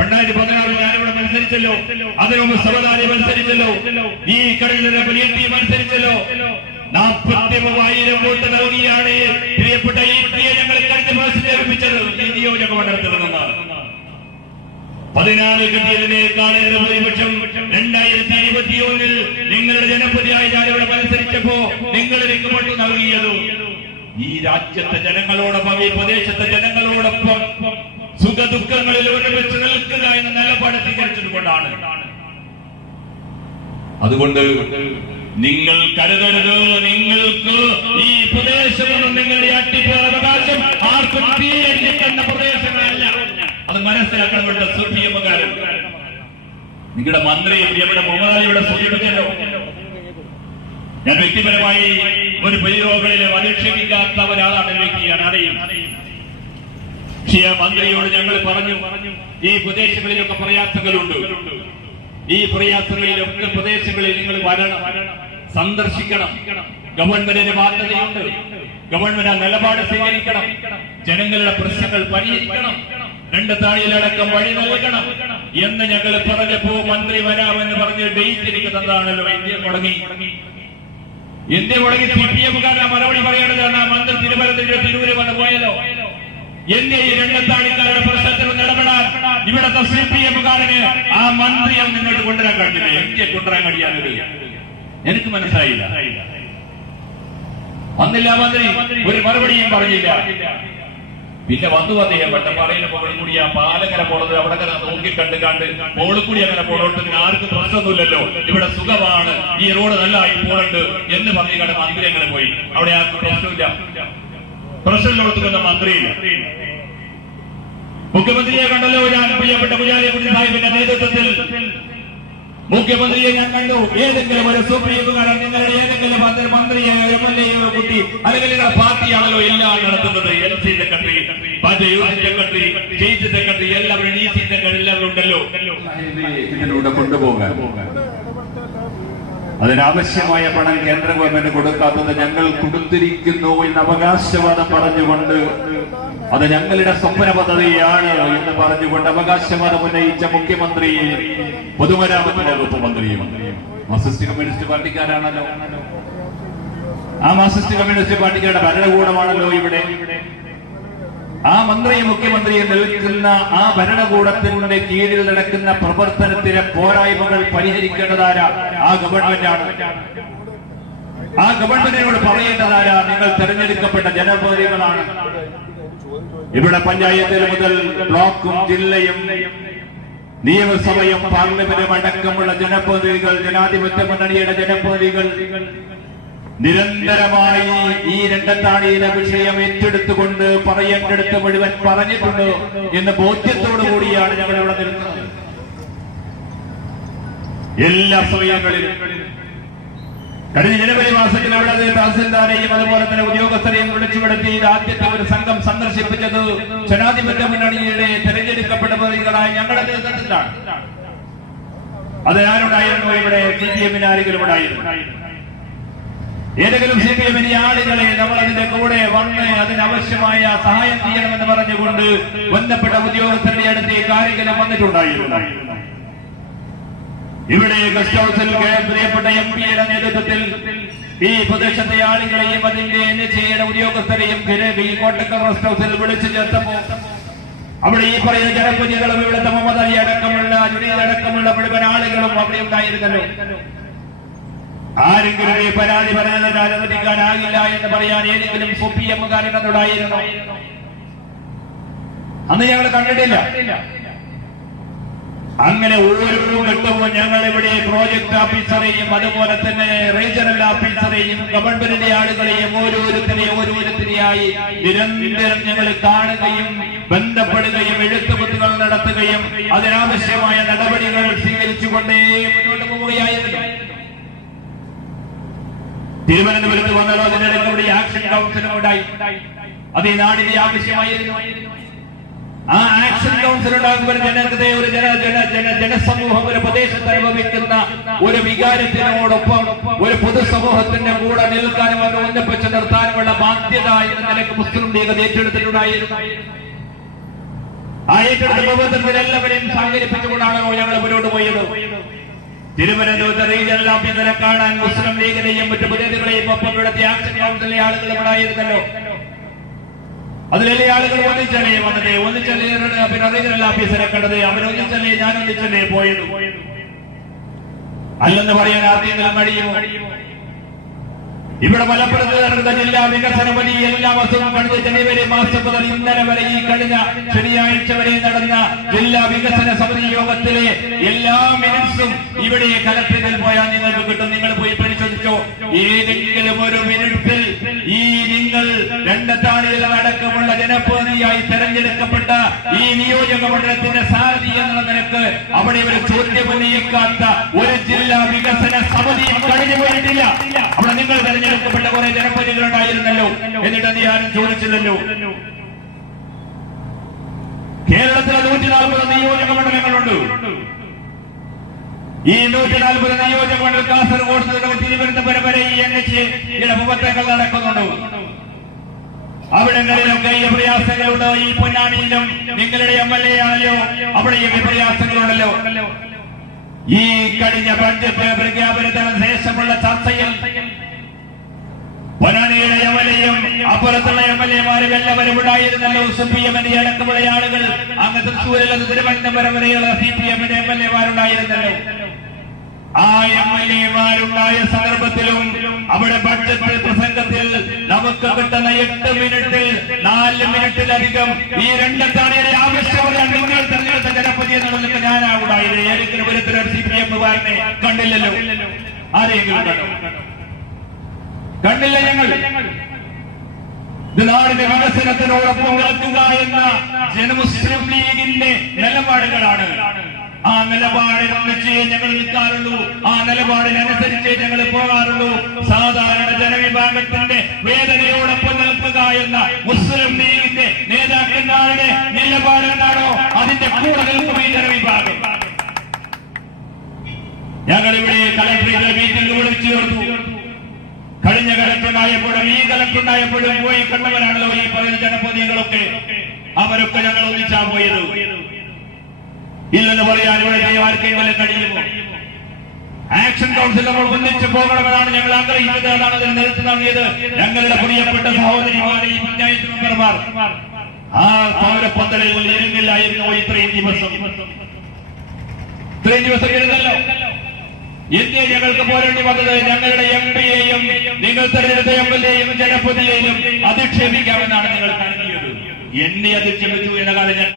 2016 ഞാനിവിടെ മത്സരിച്ചല്ലോ, അതിനു മുമ്പ് സവലാരി മത്സരിച്ചല്ലോ, ഈ കടലിലെ PLT മത്സരിച്ചല്ലോ. 43,000 വോട്ട് നൽകിയാണ് പ്രിയപ്പെട്ട ഞങ്ങൾ കഴിഞ്ഞ മാസം ലഭിച്ചത് ഈ നിയോജക മണ്ഡലത്തിൽ നിന്ന്. 14 കിട്ടിയതിനേക്കാൾ ഭൂരിപക്ഷം 2021 നിങ്ങളുടെ ജനപ്രതിയായി ഞാനിവിടെ മത്സരിച്ചപ്പോ നിങ്ങൾ എനിക്ക് വോട്ട് നൽകിയത് ഈ രാജ്യത്തെ ജനങ്ങളോടൊപ്പം, ഈ പ്രദേശത്തെ ജനങ്ങളോടൊപ്പം സുഖദുഃഖങ്ങളിൽ ഒരുമിച്ച് നിൽക്കുക എന്ന നിലപാട് സ്വീകരിച്ചതുകൊണ്ടാണ്. അതുകൊണ്ട് നിങ്ങൾ കരുതരുത്, നിങ്ങൾക്ക് ഈ പ്രദേശമൊന്നും നിങ്ങളുടെ അട്ടിപ്പേറവകാശം ആർക്കും തീരെടുക്കുന്ന പ്രദേശങ്ങളല്ല. അത് മനസ്സിലാക്കണമെന്ന് CPM-കാരൻ. നിങ്ങളുടെ മന്ത്രി എവിടെ മൊമാലിയുടെ സൂചിപ്പിച്ചല്ലോ. ഞാൻ വ്യക്തിപരമായി ഒരു പൊതുയോഗങ്ങളിലും അധിക്ഷേപിക്കാത്ത ഒരാളാണ് വ്യക്തിയാണ്, അറിയും. മന്ത്രിയോട് ഞങ്ങൾ പറഞ്ഞു, ഈ പ്രദേശങ്ങളിലൊക്കെ പ്രയാസങ്ങളുണ്ട്, ഈ പ്രയാസങ്ങളിലൊക്കെ പ്രദേശങ്ങളിൽ നിങ്ങൾ വരണം, സന്ദർശിക്കണം. ഗവൺമെന്റിന് ബാധ്യതയുണ്ട്, ഗവൺമെന്റ് നിലപാട് സ്വീകരിക്കണം, ജനങ്ങളുടെ പ്രശ്നങ്ങൾ പരിഹരിക്കണം, രണ്ട് താഴിലടക്കം വഴി നൽകണം എന്ന് ഞങ്ങൾ പറഞ്ഞപ്പോ മന്ത്രി വരാമെന്ന് പറഞ്ഞ് ഡേറ്റ് എനിക്ക് തന്നാണല്ലോ. ഇന്ത്യ മുടങ്ങി CPM-കാരാ മറുപടി പറയേണ്ടതാണ്. മന്ത്രി തിരുവനന്തപുരം വന്ന് പോയല്ലോ. എന്നെ ഈ രണ്ടത്താണിക്കാരുടെ പ്രശ്നത്തിൽ ഇടപെടാൻ ഇവിടുത്തെ CPM-കാരന് ആ മന്ത്രിയെ നിങ്ങൾക്ക് കൊണ്ടുവരാൻ കഴിഞ്ഞില്ല. എനിക്ക് കൊണ്ടുവരാൻ കഴിയാതെ എനിക്ക് മനസ്സിലായില്ല. വന്നില്ല മന്ത്രി, ഒരു മറുപടിയും പറഞ്ഞില്ല. പിന്നെ വന്നു അദ്ദേഹം വട്ടപ്പാറയിലെ പോകണം കൂടി ആ പാലക്കര പോണത് അവിടെ നോക്കി കണ്ട് പോളിക്കൂടി അങ്ങനെ പോണോട്ട് ആർക്കും പ്രശ്നമൊന്നുമില്ലല്ലോ, ഇവിടെ സുഖമാണ്, ഈ റോഡ് നല്ലതായി പോണുണ്ട് എന്ന് പറഞ്ഞു കണ്ട് മന്ത്രി അങ്ങനെ പോയി. അവിടെ ആർക്കും പ്രശ്നമില്ല. പ്രശ്നമില്ലാത്ത മന്ത്രിയില്ല. മുഖ്യമന്ത്രിയെ കണ്ടല്ലോ ഞാൻ, പ്രിയപ്പെട്ട മുജാലിക്കുട്ടി സാഹിബിന്റെ നേതൃത്വത്തിൽ മുഖ്യമന്ത്രിയെ ഞാൻ കണ്ടു. ഏതെങ്കിലും ഒരു സുപ്രീംകാരൻ നിങ്ങളുടെ ഏതെങ്കിലും മന്ത്രിയെ MLA കുട്ടി അല്ലെങ്കിൽ നിങ്ങളുടെ പാർട്ടിയാണല്ലോ എല്ലാം നടത്തുന്നത്. LC secretary, youth secretary, state secretary, എല്ലാവരും DC സെക്രട്ടറി എല്ലാവരും ഉണ്ടല്ലോ. ഇതിലൂടെ കൊണ്ടുപോകാൻ അതിനാവശ്യമായ പണം കേന്ദ്ര ഗവൺമെന്റ് കൊടുക്കാത്തത് ഞങ്ങൾ കൊടുത്തിരിക്കുന്നു എന്ന് അവകാശവാദം പറഞ്ഞുകൊണ്ട്, അത് ഞങ്ങളുടെ സ്വപ്ന പദ്ധതിയാണ് എന്ന് പറഞ്ഞുകൊണ്ട് അവകാശവാദം ഉന്നയിച്ച മുഖ്യമന്ത്രിയെ പൊതുമരാമത്ത് വകുപ്പ് മന്ത്രിയും മാർക്സിസ്റ്റ് കമ്മ്യൂണിസ്റ്റ് പാർട്ടിക്കാരാണല്ലോ. ആ മാർക്സിസ്റ്റ് കമ്മ്യൂണിസ്റ്റ് പാർട്ടിക്കാരുടെ ഭരണകൂടമാണല്ലോ ഇവിടെ. ആ മന്ത്രിയും മുഖ്യമന്ത്രിയും നിൽക്കുന്ന ആ ഭരണകൂടത്തിന്റെ കീഴിൽ നടക്കുന്ന പ്രവർത്തനത്തിലെ പോരായ്മകൾ പരിഹരിക്കേണ്ടതാരാ? ആ ഗവൺമെന്റാണ്. ആ ഗവൺമെന്റിനോട് പറയേണ്ടതാരാ? നിങ്ങൾ തെരഞ്ഞെടുക്കപ്പെട്ട ജനപ്രതിനിധികളാണ്. ഇവിടെ പഞ്ചായത്തിൽ മുതൽ ബ്ലോക്കും ജില്ലയും നിയമസഭയും പാർലമെന്റും അടക്കമുള്ള ജനപ്രതിനിധികൾ, ജനാധിപത്യ മുന്നണിയുടെ ജനപ്രതിനിധികൾ നിരന്തരമായി ഈ രണ്ടത്താണിയിലെ വിഷയം ഏറ്റെടുത്തുകൊണ്ട് പറയേണ്ടടുത്ത് മുഴുവൻ പറഞ്ഞിട്ടുണ്ട് എന്ന ബോധ്യത്തോടു കൂടിയാണ് ഞങ്ങൾ ഇവിടെ നിൽക്കുന്നത്. എല്ലാ സമയങ്ങളിലും കഴിഞ്ഞ ജനുവരി മാസത്തിൽ അവിടെ തഹസിൽദാരെയും അതുപോലെ തന്നെ ഉദ്യോഗസ്ഥരെയും വിളിച്ചുവരുത്തി ആദ്യത്തെ ഒരു സംഘം സന്ദർശിപ്പിച്ചത് ജനാധിപത്യ മുന്നണിയുടെ തെരഞ്ഞെടുക്കപ്പെട്ട പ്രതിനിധികളായ ഞങ്ങളുടെ നേതൃത്വത്തിലാണ്. അത് ആരുണ്ടായിരുന്നു? ഇവിടെ CPM-ന് ആരെങ്കിലും ഉണ്ടായിരുന്നു? ഏതെങ്കിലും CPM-ന് ആളുകളെ നമ്മൾ അതിന്റെ കൂടെ വന്ന് അതിനാവശ്യമായ സഹായം ചെയ്യണമെന്ന് പറഞ്ഞുകൊണ്ട് ബന്ധപ്പെട്ട ഉദ്യോഗസ്ഥരുടെ അടുത്തേക്ക് ആരെങ്കിലും വന്നിട്ടുണ്ടായിരുന്നു? ഇവിടെ ഗസ്റ്റ് ഹൗസിൽ പ്രിയപ്പെട്ട MP-യുടെ നേതൃത്വത്തിൽ ഈ പ്രദേശത്തെ ആളുകളെയും അതിന്റെ NHAയുടെ ഉദ്യോഗസ്ഥരെയും ഈ കോട്ടക്കൽ ഗസ്റ്റ് ഹൗസിൽ വിളിച്ചു ചേർത്തപ്പോ അവിടെ ഈ പറയുന്ന ജനപ്രതിനിധികളും ഇവിടുത്തെ മുഹമ്മദ് അലി അടക്കമുള്ള ജുനീദ് അടക്കമുള്ള മുഴുവൻ ആളുകളും അവിടെ ഉണ്ടായിരുന്നല്ലോ. ആരെങ്കിലും ഈ പരാതി പറഞ്ഞതിന് അനുവദിക്കാനാകില്ല എന്ന് പറയാൻ ഏതെങ്കിലും CPM-കാരനുണ്ടായിരുന്നു? അന്ന് ഞങ്ങൾ കണ്ടിട്ടില്ല. അങ്ങനെ ഓരോ ഘട്ടവും ഞങ്ങൾ ഇവിടെ പ്രോജക്ട് ഓഫീസറെയും അതുപോലെ തന്നെ റീജിയണൽ ഓഫീസറെയും ഗവൺമെന്റിന്റെ ആളുകളെയും ഓരോരുത്തരെയായി നിരന്തരം ഞങ്ങൾ കാണുകയും ബന്ധപ്പെടുകയും എഴുത്തുകുത്തുകൾ നടത്തുകയും അതിനാവശ്യമായ നടപടികൾ സ്വീകരിച്ചുകൊണ്ടേ മുന്നോട്ട് പോവുകയായിരുന്നു. തിരുവനന്തപുരത്ത് വന്നാലോ അതിനിടയ്ക്ക് ഇവിടെ ആക്ഷൻ കൗൺസിലും ഉണ്ടായി. അത് ഈ നാടിന്റെ ആവശ്യമായിരുന്നു. ആ ആക്ഷൻ കൗൺസിൽ ഉണ്ടാകുമ്പോൾ ജനത്തെ ഒരു ജനസമൂഹം ഒരു പ്രദേശത്ത് അനുഭവിക്കുന്ന ഒരു വികാരത്തിനോടൊപ്പം ഒരു പൊതുസമൂഹത്തിന്റെ കൂടെ നിൽക്കാനും അവർ ഒന്നിപ്പിച്ച് നിർത്താനുമുള്ള ബാധ്യത എന്ന നിലയ്ക്ക് മുസ്ലിം ലീഗ് ഏറ്റെടുത്തിട്ടുണ്ടായിരുന്നു. ആ ഏറ്റെടുത്ത പ്രവർത്തനത്തിൽ എല്ലാവരെയും സഹകരിപ്പിച്ചുകൊണ്ടാണല്ലോ ഞങ്ങൾ മുന്നോട്ട് പോയത്. തിരുവനന്തപുരത്ത് റീജിയണൽ ഓഫീസറെ കാണാൻ മുസ്ലിം ലീഗിനെയും മറ്റു പ്രതിനിധികളെയും ഒപ്പം ഇവിടുത്തെ ആക്ഷൻ കൗൺസിലെ ആളുകൾ ഉണ്ടായിരുന്നല്ലോ. അതിലെ ആളുകൾ ഒന്നിച്ചല്ലേ വന്നത്, ഒന്നിച്ചല്ലേ പിന്നെ റീജിയണൽ ഓഫീസറെ കണ്ടത്, അവരൊന്നിച്ചല്ലേ ഞാൻ ഒന്നിച്ചല്ലേ പോയത്. അല്ലെന്ന് പറയാൻ ആർക്കെങ്കിലും കഴിയുമോ? ഇവിടെ മലപ്പുറത്ത് നടക്കുന്ന ജില്ലാ വികസന സമിതി എല്ലാ മാസവും കഴിഞ്ഞ ജനുവരി മാസം മുതൽ ഇന്നലെ വരെ ഈ കഴിഞ്ഞ ശനിയാഴ്ച വരെ നടന്ന ജില്ലാ വികസന സമിതി യോഗത്തിലെ എല്ലാ മിനിറ്റ്സും ഇവിടെ കലക്ടറിൽ പോയാൽ നിങ്ങൾക്ക് കിട്ടും. നിങ്ങൾ പോയി പരിശോധിച്ചോ. ഏതെങ്കിലും ഒരു മിനിറ്റിൽ ഈ നിങ്ങൾ രണ്ടത്താണിയിൽ അടക്കമുള്ള ജനപ്രതിനിധിയായി തെരഞ്ഞെടുക്കപ്പെട്ട ഈ നിയോജക മണ്ഡലത്തിന്റെ സാരഥി എന്ന നിലക്ക് അവിടെ ഒരു ചോദ്യം ഉന്നയിക്കാത്ത ഒരു ജില്ലാ വികസന സമിതിയും കഴിഞ്ഞു പോയിട്ടില്ല. അവിടെ നിങ്ങൾ തെരഞ്ഞെടുക്കപ്പെട്ട കുറെ ജനപ്രതിനിധികൾ ഉണ്ടായിരുന്നല്ലോ, എന്നിട്ട് അത് ആരും ചോദിച്ചില്ലല്ലോ. കേരളത്തിലെ 140 നിയോജക മണ്ഡലങ്ങളുണ്ട്. ഈ 140 നിയോജക മണ്ഡലം കാസർഗോഡ് മുതൽ തിരുവനന്തപുരം വരെ ഈ NH ഇടമുഖത്തേക്കൾ നടക്കുന്നുണ്ട്. അവിടങ്ങളിലൊക്കെ ഈ പ്രയാസങ്ങളുണ്ട്. ഈ പൊന്നാനിയിലും നിങ്ങളുടെ MLA ആണല്ലോ, അവിടെയും ഈ പ്രയാസങ്ങളുണ്ടല്ലോ. ഈ കഴിഞ്ഞ ബഡ്ജറ്റ് പ്രഖ്യാപനത്തിന് ശേഷമുള്ള ചർച്ചയിൽ പൊന്നാനിയുടെ MLA-യും അപ്പുറത്തുള്ള MLA-മാരും എല്ലാവരും ഉണ്ടായിരുന്നല്ലോ. CPM അടക്കമുള്ള ആളുകൾ അങ്ങ് തൃശ്ശൂരിൽ തിരുവനന്തപുരം വരെയുള്ള CPM MLA-മാരുണ്ടായിരുന്നല്ലോ. ആ MLA-മാരുണ്ടായ സന്ദർഭത്തിലും അവിടെ ബഡ്ജറ്റ് പ്രസംഗത്തിൽ നമുക്ക് കിട്ടുന്ന 8 മിനിറ്റിൽ 4 മിനിറ്റിലധികം ഈ രംഗത്താണേറെ ആവശ്യമുള്ള നിങ്ങൾ തെരഞ്ഞെടുത്ത ജനപ്രതി എന്നുള്ളത് ഞാനാ ഉണ്ടായത്. ഏതെങ്കിലും ഒരുത്തരം CPM-കാരനെ കണ്ടില്ലല്ലോ. ആരെങ്കിലും കണ്ടോ? കണ്ടില്ല. ഞങ്ങൾ ഇത് നാടിന്റെ വികസനത്തിനോടൊപ്പം നിൽക്കുക എന്ന ജനമുസ്ലിം ലീഗിന്റെ നിലപാടുകളാണ്. ആ നിലപാടിനൊന്നിച്ച് ഞങ്ങൾ നിൽക്കാറുള്ളൂ. ആ നിലപാടിനനുസരിച്ച് ഞങ്ങൾ പോകാറുള്ളൂ. സാധാരണ ജനവിഭാഗത്തിന്റെ വേദനയോടൊപ്പം നിൽക്കുക എന്ന മുസ്ലിം ലീഗിന്റെ നേതാക്കന്മാരുടെ നിലപാട് എന്താണോ അതിന്റെ കൂടെ നിൽക്കും ഈ ജനവിഭാഗം. ഞങ്ങളിവിടെ കളക്ടറേറ്റ് മീറ്റിംഗ് വിളിച്ചു ചേർത്തു. കഴിഞ്ഞ കലക്ടറുണ്ടായപ്പോഴും ഈ കലക്ടറുണ്ടായപ്പോഴും പോയി കണ്ടവരാണല്ലോ ഈ പറയുന്ന ജനപ്രതിനിധികളൊക്കെ. അവരൊക്കെ ഞങ്ങൾ ഒന്നിച്ചാ പോയത്. ഇല്ലെന്ന് പറയാൻ ഇവിടെ ആർക്കെങ്കിലും കഴിയുമോ? ആക്ഷൻ കൗൺസിൽ നമ്മൾ ഒന്നിച്ച് പോകണമെന്നാണ് ഞങ്ങൾ ആഗ്രഹിച്ചത്. അതാണ് അതിന് നേതൃത്വം നൽകിയത് ഞങ്ങളുടെ പ്രിയപ്പെട്ട സഹോദരിമാർ, ഈ പഞ്ചായത്ത് മെമ്പർമാർ. ആ പൗരപ്പന്തലിൽ ഇരുന്നില്ലായിരുന്നു ഇത്രയും ദിവസം ഇരുന്നല്ലോ. എന്തിയെ ഞങ്ങൾക്ക് പോരേണ്ടി വന്നത്? ഞങ്ങളുടെ MP-യെയും നിങ്ങൾ തെരഞ്ഞെടുത്ത MLA-യും ജനപ്രതിനിധിയെയും അധിക്ഷേപിക്കാമെന്നാണ് നിങ്ങൾ കരുതിയത്. എന്നെ അധിക്ഷേപിച്ചു എന്ന കാര്യം